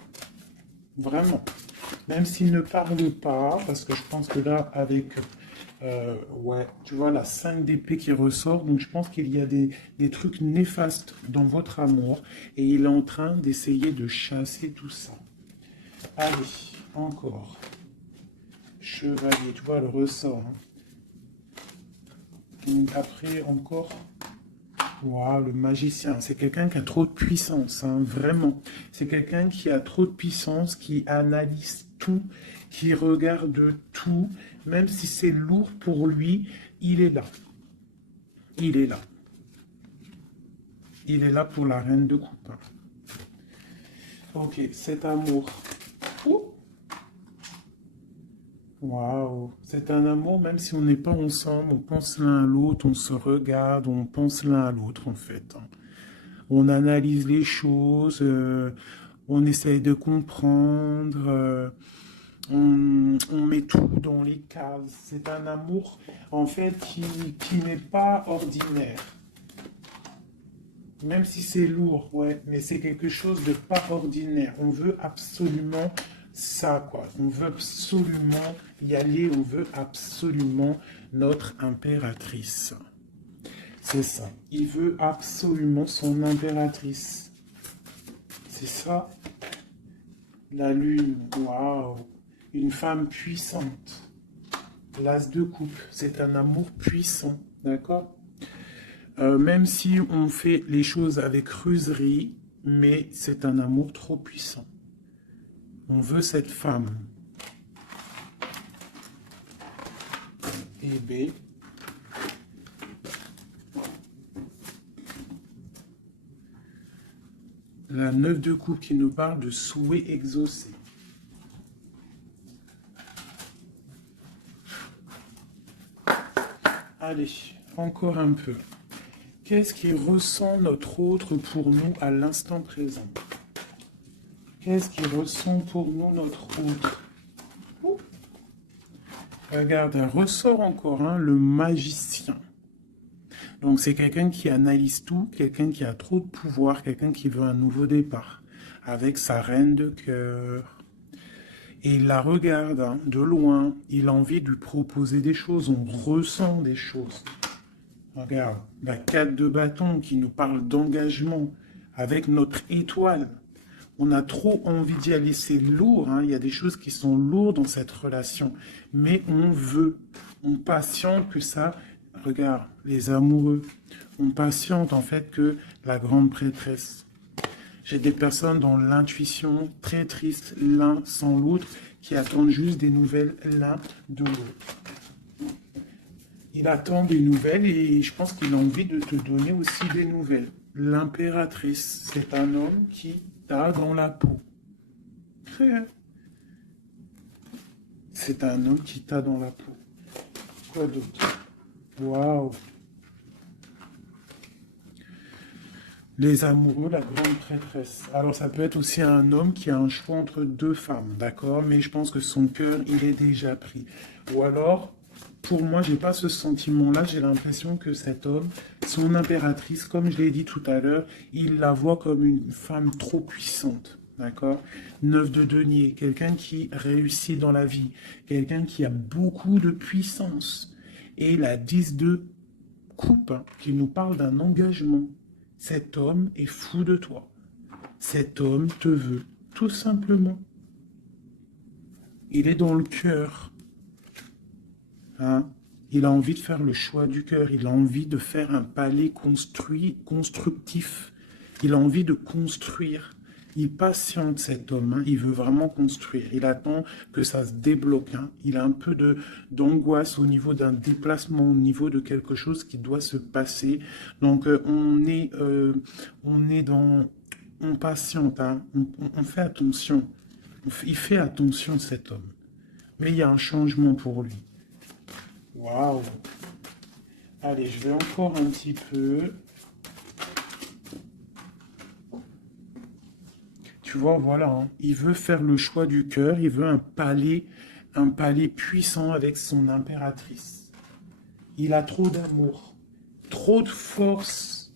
Vraiment. Même s'il ne parle pas, parce que je pense que là, avec, ouais, tu vois, la 5 d'épée qui ressort, donc je pense qu'il y a des trucs néfastes dans votre amour, et il est en train d'essayer de chasser tout ça. Allez, encore. Chevalier, tu vois, le ressort. Hein. Donc après, encore... Waouh, le magicien, c'est quelqu'un qui a trop de puissance, hein, vraiment. C'est quelqu'un qui a trop de puissance, qui analyse tout, qui regarde tout, même si c'est lourd pour lui, il est là. Il est là. Il est là pour la reine de coupe. Ok, cet amour. Waouh, c'est un amour, même si on n'est pas ensemble, on pense l'un à l'autre, on se regarde, on pense l'un à l'autre en fait. On analyse les choses, on essaye de comprendre, on met tout dans les cases. C'est un amour, en fait, qui n'est pas ordinaire. Même si c'est lourd, ouais, mais c'est quelque chose de pas ordinaire. On veut absolument ça, quoi. On veut absolument y aller, on veut absolument notre impératrice. C'est ça. Il veut absolument son impératrice. C'est ça. La lune, waouh. Une femme puissante. L'as de coupe, c'est un amour puissant, d'accord? Même si on fait les choses avec ruserie, mais c'est un amour trop puissant. On veut cette femme. Et B. La 9 de coupe qui nous parle de souhait exaucé. Allez, encore un peu. Qu'est-ce qui ressent notre autre pour nous à l'instant présent? Qu'est-ce qui ressent pour nous notre autre? Regarde, un ressort encore, hein, le magicien. Donc c'est quelqu'un qui analyse tout, quelqu'un qui a trop de pouvoir, quelqu'un qui veut un nouveau départ, avec sa reine de cœur. Et il la regarde hein, de loin, il a envie de lui proposer des choses, on ressent des choses. Regarde, la 4 de bâton qui nous parle d'engagement avec notre étoile. On a trop envie d'y aller, c'est lourd, hein. Il y a des choses qui sont lourdes dans cette relation, mais on patiente que ça, regarde, les amoureux, on patiente en fait que la grande prêtresse. J'ai des personnes dans l'intuition, très tristes, l'un sans l'autre, qui attendent juste des nouvelles l'un de l'autre. Il attend des nouvelles et je pense qu'il a envie de te donner aussi des nouvelles. L'impératrice, c'est un homme qui t'a dans la peau. C'est un homme qui t'a dans la peau. Quoi d'autre? Waouh! Les amoureux, la grande prêtresse. Alors ça peut être aussi un homme qui a un choix entre deux femmes, d'accord? Mais je pense que son cœur, il est déjà pris. Ou alors, pour moi, j'ai pas ce sentiment-là. J'ai l'impression que cet homme, son impératrice, comme je l'ai dit tout à l'heure, il la voit comme une femme trop puissante. D'accord? 9 de denier, quelqu'un qui réussit dans la vie, quelqu'un qui a beaucoup de puissance. Et la 10 de coupe, hein, qui nous parle d'un engagement. Cet homme est fou de toi. Cet homme te veut, tout simplement. Il est dans le cœur. Hein? Il a envie de faire le choix du cœur. Il a envie de faire un palais constructif. Il a envie de construire. Il patiente, cet homme. Hein? Il veut vraiment construire. Il attend que ça se débloque. Hein? Il a un peu d'angoisse au niveau d'un déplacement, au niveau de quelque chose qui doit se passer. Donc, on est dans... On patiente. Hein? On fait attention. Il fait attention, cet homme. Mais il y a un changement pour lui. Waouh! Allez, je vais encore un petit peu... Tu vois, voilà, hein. Il veut faire le choix du cœur, il veut un palais puissant avec son impératrice. Il a trop d'amour, trop de force.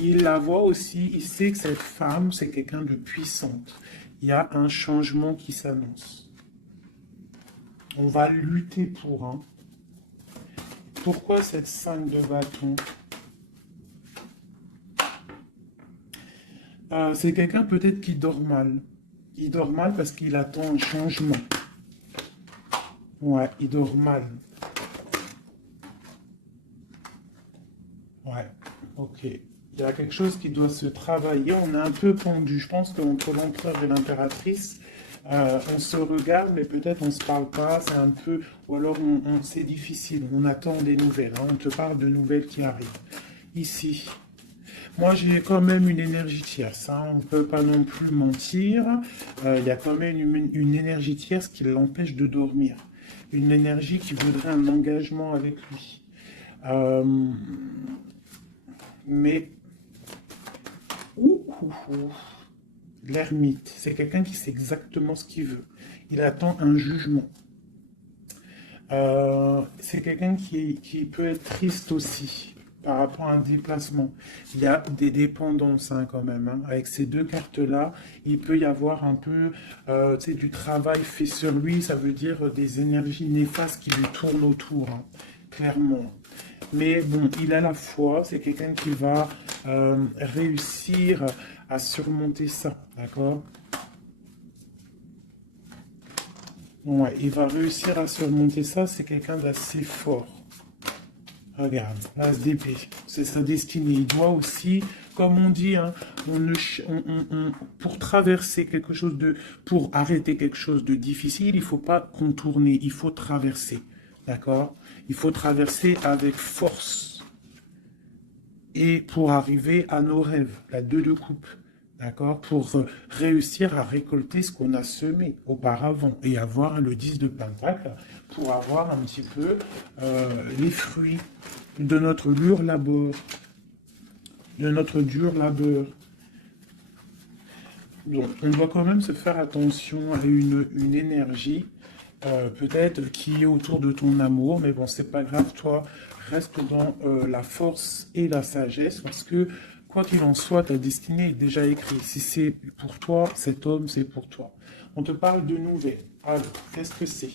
Il la voit aussi, il sait que cette femme, c'est quelqu'un de puissante. Il y a un changement qui s'annonce. On va lutter pour un. Pourquoi cette 5 de bâton? C'est quelqu'un peut-être qui dort mal. Il dort mal parce qu'il attend un changement. Ouais, il dort mal. Ouais, ok. Il y a quelque chose qui doit se travailler. On est un peu pendu. Je pense qu'entre l'empereur et l'impératrice, on se regarde, mais peut-être on ne se parle pas. C'est un peu... Ou alors c'est difficile. On attend des nouvelles. Hein. On te parle de nouvelles qui arrivent. Ici... Moi, j'ai quand même une énergie tierce. Hein. On ne peut pas non plus mentir. Il y a quand même une énergie tierce qui l'empêche de dormir. Une énergie qui voudrait un engagement avec lui. Mais... L'ermite, c'est quelqu'un qui sait exactement ce qu'il veut. Il attend un jugement. C'est quelqu'un qui peut être triste aussi par rapport à un déplacement. Il y a des dépendances hein, quand même. Hein. Avec ces deux cartes-là, il peut y avoir un peu du travail fait sur lui. Ça veut dire des énergies néfastes qui lui tournent autour, hein, clairement. Mais bon, il a la foi. C'est quelqu'un qui va réussir à surmonter ça, d'accord? Ouais, il va réussir à surmonter ça. C'est quelqu'un d'assez fort. Regarde, l'as d'épée, c'est sa destinée. Il doit aussi, comme on dit, hein, pour traverser quelque chose pour arrêter quelque chose de difficile, il ne faut pas contourner, il faut traverser, d'accord? Il faut traverser avec force. Et pour arriver à nos rêves, la 2 de coupe, d'accord? Pour réussir à récolter ce qu'on a semé auparavant et avoir le 10 de pentacle pour avoir un petit peu les fruits de notre dur labeur. Donc, on doit quand même se faire attention à une énergie, peut-être qui est autour de ton amour, mais bon, c'est pas grave, toi, reste dans la force et la sagesse, parce que, quoi qu'il en soit, ta destinée est déjà écrite. Si c'est pour toi, cet homme, c'est pour toi. On te parle de nouvelles. Alors, qu'est-ce que c'est?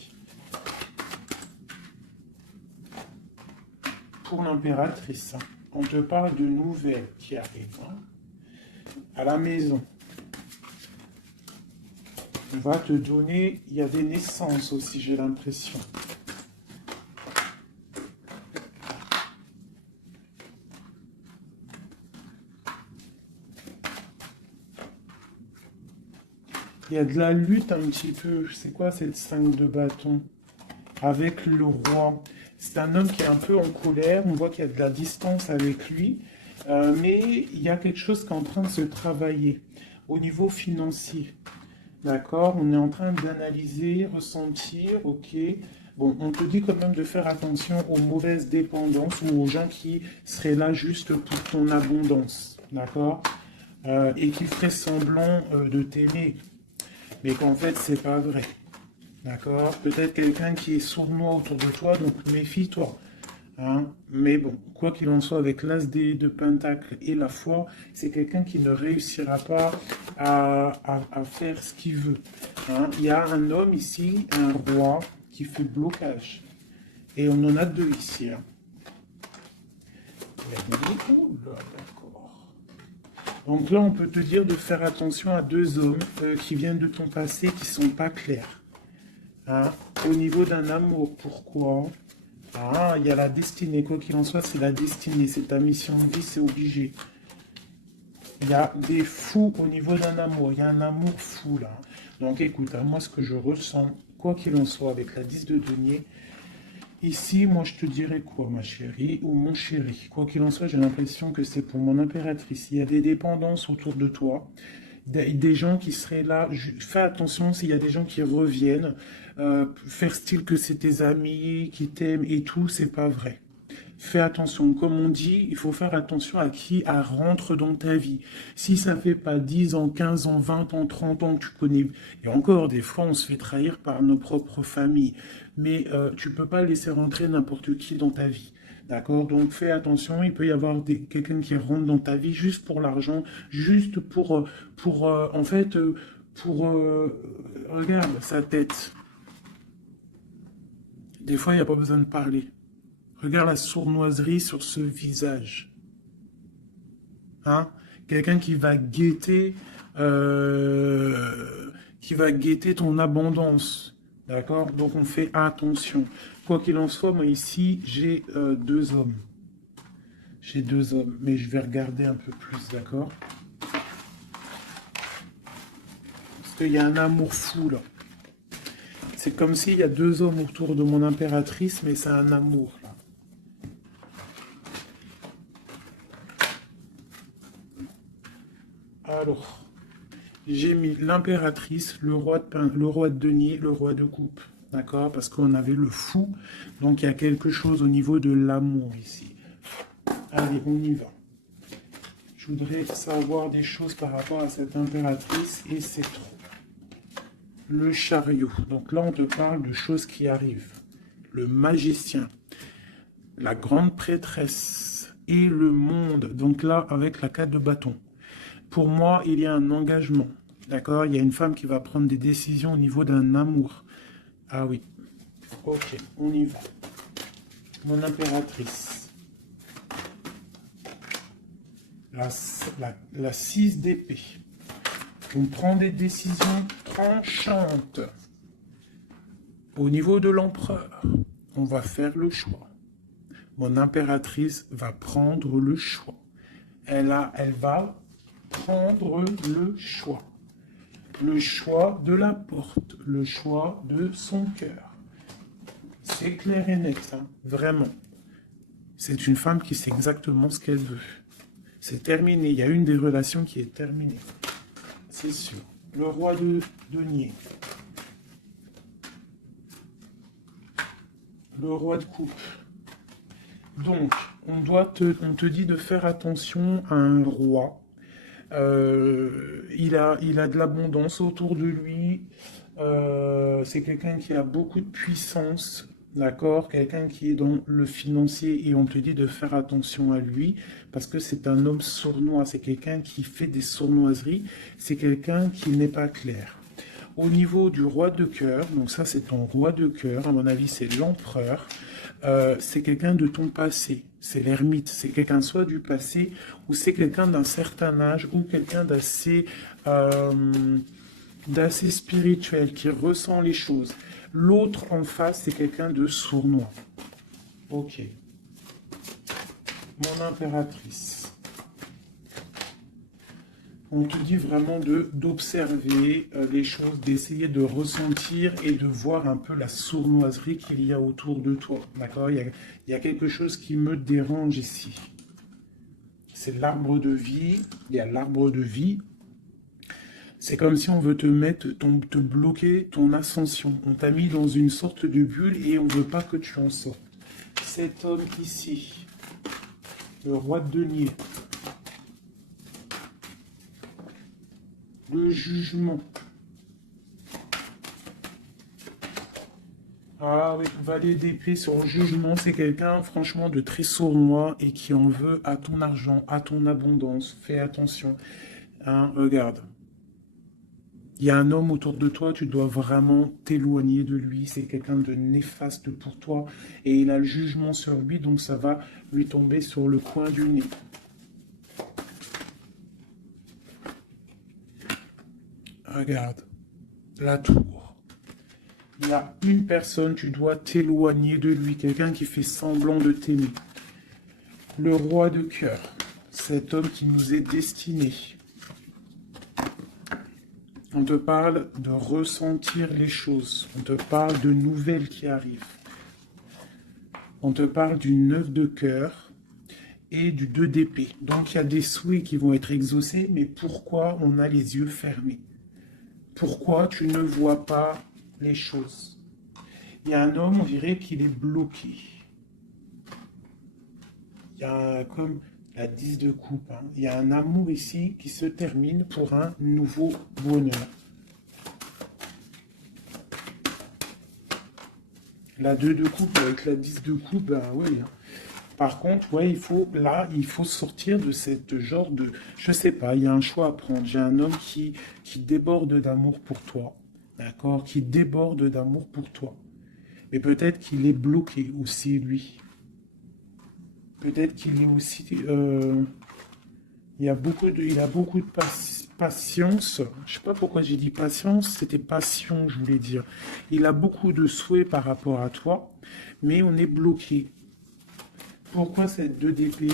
pour l'impératrice, hein. On te parle de nouvelles qui arrivent, hein, à la maison. On va te donner, il y a des naissances aussi, j'ai l'impression. Il y a de la lutte un petit peu. C'est quoi cette 5 de bâton? Avec le roi. C'est un homme qui est un peu en colère. On voit qu'il y a de la distance avec lui. Mais il y a quelque chose qui est en train de se travailler au niveau financier. D'accord? On est en train d'analyser, ressentir, ok. Bon, on te dit quand même de faire attention aux mauvaises dépendances ou aux gens qui seraient là juste pour ton abondance. D'accord? Et qui feraient semblant de t'aimer. Mais qu'en fait, c'est pas vrai. D'accord? Peut-être quelqu'un qui est sournois autour de toi, donc méfie-toi. Hein? Mais bon, quoi qu'il en soit, avec l'as de Pentacle et la foi, c'est quelqu'un qui ne réussira pas à faire ce qu'il veut. Hein? Il y a un homme ici, un roi, qui fait blocage. Et on en a deux ici. Hein? Oh là, d'accord. Donc là, on peut te dire de faire attention à deux hommes qui viennent de ton passé, qui sont pas clairs. Hein? Au niveau d'un amour, pourquoi? Ah, il y a la destinée. Quoi qu'il en soit, c'est la destinée. C'est ta mission de vie, c'est obligé. Il y a des fous au niveau d'un amour. Il y a un amour fou, là. Donc, écoute, hein, moi, ce que je ressens, quoi qu'il en soit, avec la 10 de denier, ici, moi, je te dirais quoi, ma chérie, ou mon chéri? Quoi qu'il en soit, j'ai l'impression que c'est pour mon impératrice. Il y a des dépendances autour de toi. Des gens qui seraient là, fais attention s'il y a des gens qui reviennent, faire style que c'est tes amis qui t'aiment et tout, c'est pas vrai. Fais attention, comme on dit, il faut faire attention à qui rentre dans ta vie. Si ça fait pas 10 ans, 15 ans, 20 ans, 30 ans que tu connais, et encore des fois on se fait trahir par nos propres familles, mais tu peux pas laisser rentrer n'importe qui dans ta vie. D'accord? Donc fais attention, il peut y avoir quelqu'un qui rentre dans ta vie juste pour l'argent, juste en fait, regarde sa tête. Des fois, il n'y a pas besoin de parler. Regarde la sournoiserie sur ce visage. Hein? Quelqu'un qui va guetter ton abondance. D'accord? Donc on fait attention. Quoi qu'il en soit, moi ici, j'ai deux hommes. J'ai deux hommes, mais je vais regarder un peu plus, d'accord? Parce qu'il y a un amour fou, là. C'est comme s'il y a deux hommes autour de mon impératrice, mais c'est un amour, là. Alors, j'ai mis l'impératrice, le roi de denier, le roi de coupe. D'accord? Parce qu'on avait le fou. Donc, il y a quelque chose au niveau de l'amour ici. Allez, on y va. Je voudrais savoir des choses par rapport à cette impératrice et c'est trop. Le chariot. Donc là, on te parle de choses qui arrivent. Le magicien. La grande prêtresse. Et le monde. Donc là, avec la 4 de bâton. Pour moi, il y a un engagement. D'accord? Il y a une femme qui va prendre des décisions au niveau d'un amour. Ah oui. Ok, on y va. Mon impératrice. La 6 d'épée. On prend des décisions tranchantes. Au niveau de l'empereur, on va faire le choix. Mon impératrice va prendre le choix. Elle va prendre le choix. Le choix de la porte, le choix de son cœur. C'est clair et net, hein, vraiment. C'est une femme qui sait exactement ce qu'elle veut. C'est terminé, il y a une des relations qui est terminée. C'est sûr. Le roi de denier. Le roi de coupe. Donc, on te dit de faire attention à un roi. Il a de l'abondance autour de lui. C'est quelqu'un qui a beaucoup de puissance. D'accord? Quelqu'un qui est dans le financier et on te dit de faire attention à lui parce que c'est un homme sournois. C'est quelqu'un qui fait des sournoiseries. C'est quelqu'un qui n'est pas clair. Au niveau du roi de cœur, donc ça c'est ton roi de cœur, à mon avis c'est l'empereur, c'est quelqu'un de ton passé, c'est l'ermite, c'est quelqu'un soit du passé ou c'est quelqu'un d'un certain âge ou quelqu'un d'assez spirituel qui ressent les choses. L'autre en face c'est quelqu'un de sournois. Ok. Mon impératrice. On te dit vraiment d'observer les choses, d'essayer de ressentir et de voir un peu la sournoiserie qu'il y a autour de toi. D'accord, il y a quelque chose qui me dérange ici. C'est l'arbre de vie. Il y a l'arbre de vie. C'est comme si on veut te bloquer ton ascension. On t'a mis dans une sorte de bulle et on ne veut pas que tu en sortes. Cet homme ici, le roi de denier. Le jugement. Ah oui, valet d'épée sur le jugement, c'est quelqu'un franchement de très sournois et qui en veut à ton argent, à ton abondance. Fais attention. Hein, regarde. Il y a un homme autour de toi, tu dois vraiment t'éloigner de lui. C'est quelqu'un de néfaste pour toi. Et il a le jugement sur lui, donc ça va lui tomber sur le coin du nez. Regarde, la tour. Il y a une personne, tu dois t'éloigner de lui, quelqu'un qui fait semblant de t'aimer. Le roi de cœur, cet homme qui nous est destiné. On te parle de ressentir les choses, on te parle de nouvelles qui arrivent. On te parle du 9 de cœur et du 2 d'épée. Donc il y a des souhaits qui vont être exaucés, mais pourquoi on a les yeux fermés? Pourquoi tu ne vois pas les choses? Il y a un homme, on dirait qu'il est bloqué. Il y a comme la 10 de coupe. Hein. Il y a un amour ici qui se termine pour un nouveau bonheur. La 2 de coupe avec la 10 de coupe, ben oui. Hein. Par contre, ouais, il faut sortir de cette genre de... Je sais pas, il y a un choix à prendre. J'ai un homme qui déborde d'amour pour toi. D'accord? Qui déborde d'amour pour toi. Mais peut-être qu'il est bloqué aussi, lui. Peut-être qu'il est aussi... il a beaucoup de patience. Je sais pas pourquoi j'ai dit patience, c'était passion, je voulais dire. Il a beaucoup de souhaits par rapport à toi, mais on est bloqué. Pourquoi cette 2 d'épée?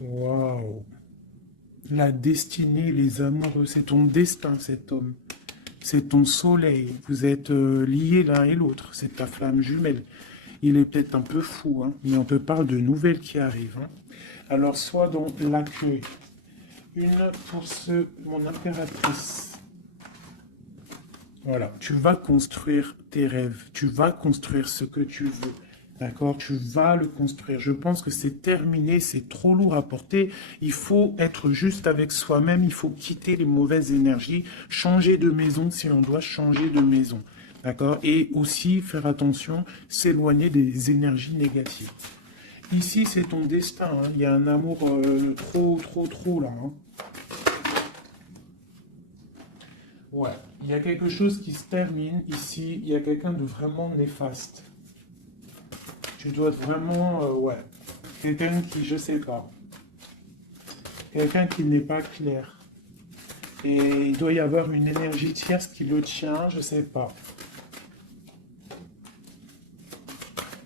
Waouh! La destinée, les amoureux, c'est ton destin, cet homme. C'est ton soleil. Vous êtes liés l'un et l'autre. C'est ta flamme jumelle. Il est peut-être un peu fou, hein, mais on te parle de nouvelles qui arrivent. Hein. Alors, sois dans l'accueil. Une pour mon impératrice. Voilà, tu vas construire tes rêves, tu vas construire ce que tu veux, d'accord? Tu vas le construire. Je pense que c'est terminé, c'est trop lourd à porter. Il faut être juste avec soi-même, il faut quitter les mauvaises énergies, changer de maison si on doit changer de maison, d'accord? Et aussi faire attention, s'éloigner des énergies négatives. Ici, c'est ton destin, hein. Il y a un amour trop là, hein. Ouais, il y a quelque chose qui se termine ici. Il y a quelqu'un de vraiment néfaste. Tu dois être vraiment, ouais, quelqu'un qui, je sais pas, quelqu'un qui n'est pas clair. Et il doit y avoir une énergie tierce qui le tient, je sais pas.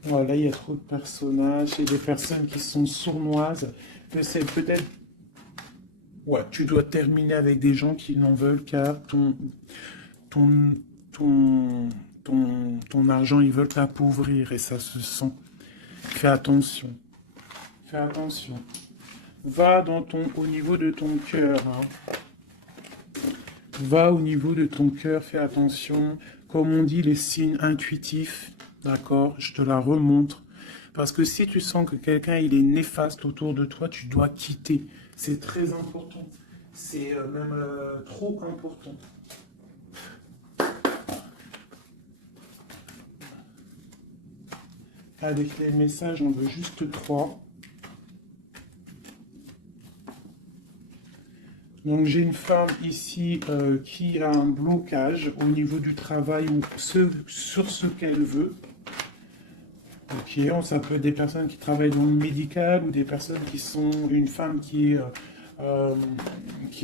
Voilà, il y a trop de personnages et des personnes qui sont sournoises. Que c'est peut-être... Ouais, tu dois terminer avec des gens qui n'en veulent qu'à ton, ton argent, ils veulent t'appauvrir et ça se sent. Fais attention. Fais attention. Va au niveau de ton cœur. Hein. Va au niveau de ton cœur, fais attention. Comme on dit, les signes intuitifs, d'accord, je te la remontre. Parce que si tu sens que quelqu'un il est néfaste autour de toi, tu dois quitter. C'est très important. C'est même trop important. Avec les messages, on veut juste 3. Donc j'ai une femme ici qui a un blocage au niveau du travail ou sur ce qu'elle veut. Ok, ça peut être des personnes qui travaillent dans le médical ou des personnes qui sont une femme qui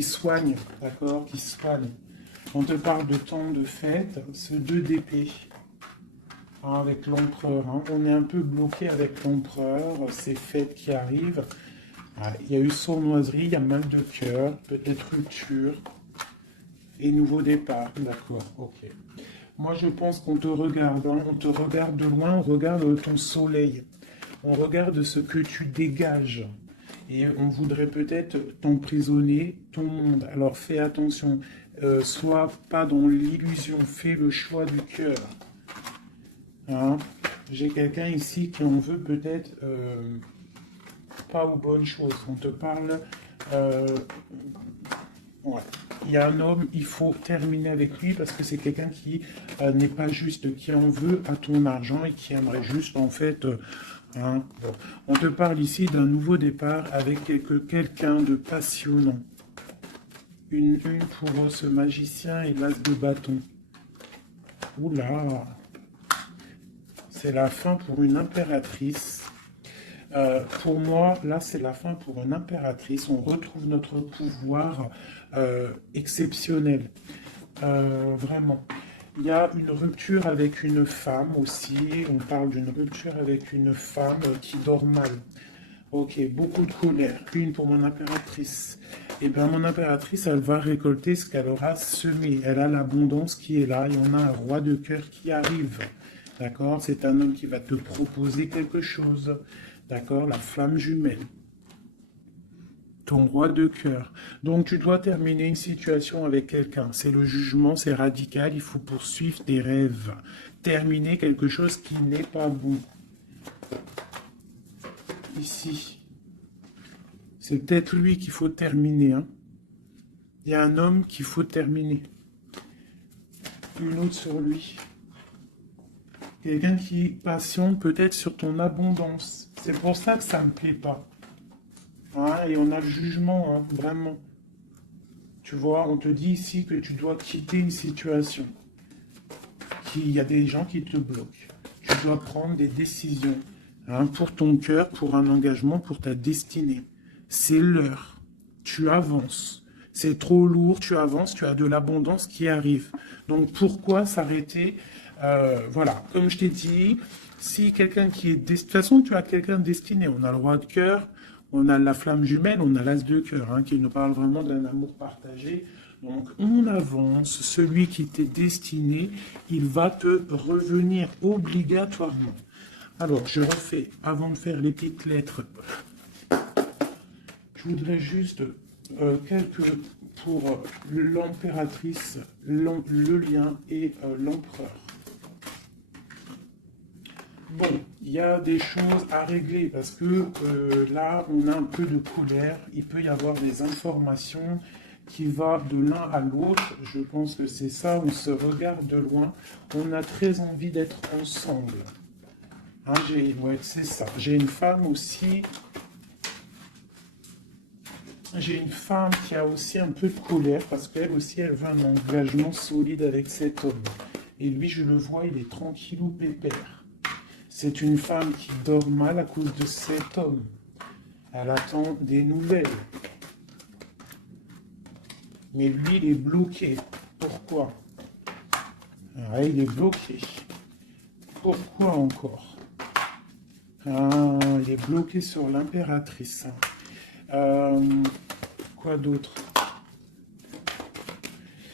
soigne, d'accord, qui soigne. On te parle de temps de fête, ce 2 d'épée, hein, avec l'empereur. Hein. On est un peu bloqué avec l'empereur, ces fêtes qui arrivent. Ah, il y a eu sournoiserie, il y a mal de cœur, peut-être rupture et nouveau départ. D'accord, ok. Moi, je pense qu'on te regarde, hein, on te regarde de loin, on regarde ton soleil, on regarde ce que tu dégages. Et on voudrait peut-être t'emprisonner ton monde. Alors fais attention, sois pas dans l'illusion, fais le choix du cœur. Hein. J'ai quelqu'un ici qui en veut peut-être pas aux bonnes choses. On te parle... ouais. Il y a un homme, il faut terminer avec lui parce que c'est quelqu'un qui n'est pas juste, qui en veut à ton argent et qui aimerait juste en fait... hein, bon. On te parle ici d'un nouveau départ avec quelqu'un de passionnant. Une pour ce magicien et l'as de bâton. Oula, c'est la fin pour une impératrice. Pour moi, là, c'est la fin pour une impératrice. On retrouve notre pouvoir exceptionnel. Vraiment. Il y a une rupture avec une femme aussi. On parle d'une rupture avec une femme qui dort mal. Ok, beaucoup de colère. Une pour mon impératrice. Et bien, mon impératrice, elle va récolter ce qu'elle aura semé. Elle a l'abondance qui est là. Et on a un roi de cœur qui arrive. D'accord? C'est un homme qui va te proposer quelque chose. D'accord? La flamme jumelle. Ton roi de cœur. Donc, tu dois terminer une situation avec quelqu'un. C'est le jugement, c'est radical. Il faut poursuivre tes rêves. Terminer quelque chose qui n'est pas bon. Ici. C'est peut-être lui qu'il faut terminer. Hein. Il y a un homme qu'il faut terminer. Une autre sur lui. Quelqu'un qui passionne peut-être sur ton abondance. C'est pour ça que ça ne me plaît pas. Hein, et on a le jugement, hein, vraiment. Tu vois, on te dit ici que tu dois quitter une situation. Il y a des gens qui te bloquent. Tu dois prendre des décisions. Hein, pour ton cœur, pour un engagement, pour ta destinée. C'est l'heure. Tu avances. C'est trop lourd, tu avances, tu as de l'abondance qui arrive. Donc pourquoi s'arrêter? Voilà, comme je t'ai dit, si quelqu'un qui est... De toute façon, tu as quelqu'un destiné. On a le roi de cœur, on a la flamme jumelle, on a l'as de cœur, hein, qui nous parle vraiment d'un amour partagé. Donc on avance, celui qui t'est destiné, il va te revenir obligatoirement. Alors, je refais, avant de faire les petites lettres, je voudrais juste quelques pour l'impératrice, le lien et l'empereur. Bon, il y a des choses à régler parce que là, on a un peu de colère. Il peut y avoir des informations qui vont de l'un à l'autre. Je pense que c'est ça, on se regarde de loin. On a très envie d'être ensemble. Hein, ouais, c'est ça. J'ai une femme aussi. J'ai une femme qui a aussi un peu de colère parce qu'elle aussi, elle veut un engagement solide avec cet homme. Et lui, je le vois, il est tranquillou pépère. C'est une femme qui dort mal à cause de cet homme. Elle attend des nouvelles. Mais lui, il est bloqué. Pourquoi? Ah, il est bloqué. Pourquoi encore? Ah, il est bloqué sur l'impératrice. Quoi d'autre?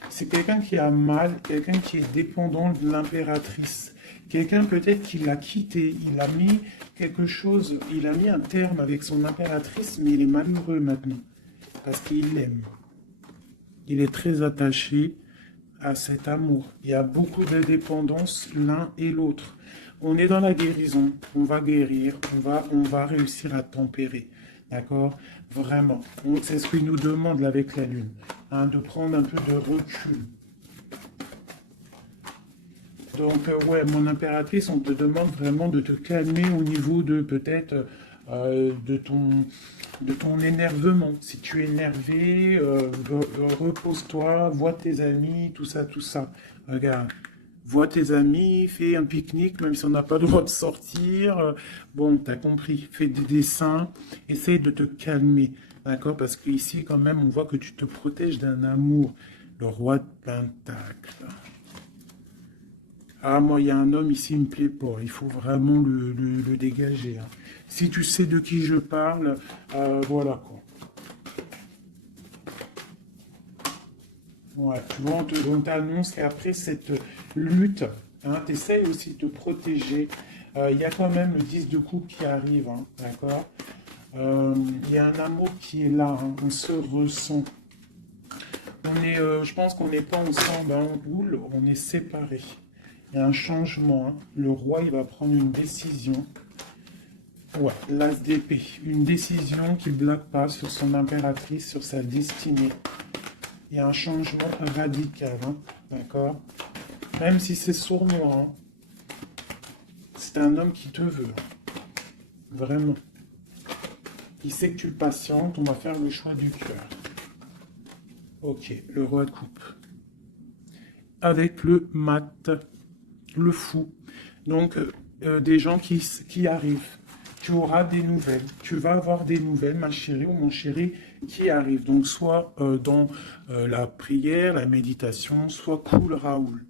C'est quelqu'un qui a mal, quelqu'un qui est dépendant de l'impératrice. Quelqu'un peut-être qui l'a quitté, il a mis quelque chose, il a mis un terme avec son impératrice, mais il est malheureux maintenant, parce qu'il l'aime. Il est très attaché à cet amour. Il y a beaucoup de dépendance l'un et l'autre. On est dans la guérison, on va guérir, on va réussir à tempérer. D'accord? Vraiment. C'est ce qu'il nous demande là, avec la Lune. Hein, de prendre un peu de recul. Donc, ouais, mon impératrice, on te demande vraiment de te calmer au niveau de peut-être de ton énervement. Si tu es énervé, repose-toi, vois tes amis, tout ça, tout ça. Regarde. Vois tes amis, fais un pique-nique, même si on n'a pas le droit de sortir. Bon, t'as compris. Fais des dessins. Essaye de te calmer. D'accord? Parce qu'ici, quand même, on voit que tu te protèges d'un amour. Le roi de Pentacle. Ah, moi, il y a un homme ici, il me plaît pas. Il faut vraiment le dégager, hein. Si tu sais de qui je parle, voilà quoi. Ouais, tu vois, on t'annonce qu'après cette lutte, hein, tu essayes aussi de te protéger. Il y a quand même le 10 de coupe qui arrive, hein, d'accord? Il y a un amour qui est là, hein, on se ressent. Je pense qu'on n'est pas ensemble, hein, on roule, on est séparés. Il y a un changement, hein. Le roi, il va prendre une décision. Ouais, l'as d'épée. Une décision qui ne bloque pas sur son impératrice, sur sa destinée. Il y a un changement radical, hein, d'accord? Même si c'est sournois, hein. C'est un homme qui te veut, hein. Vraiment. Il sait que tu le patientes, on va faire le choix du cœur. Ok, le roi de coupe. Avec le mat, le fou. Donc, des gens qui arrivent. Tu auras des nouvelles. Tu vas avoir des nouvelles, ma chérie ou mon chéri, qui arrivent. Donc, soit dans la prière, la méditation, soit cool Raoul.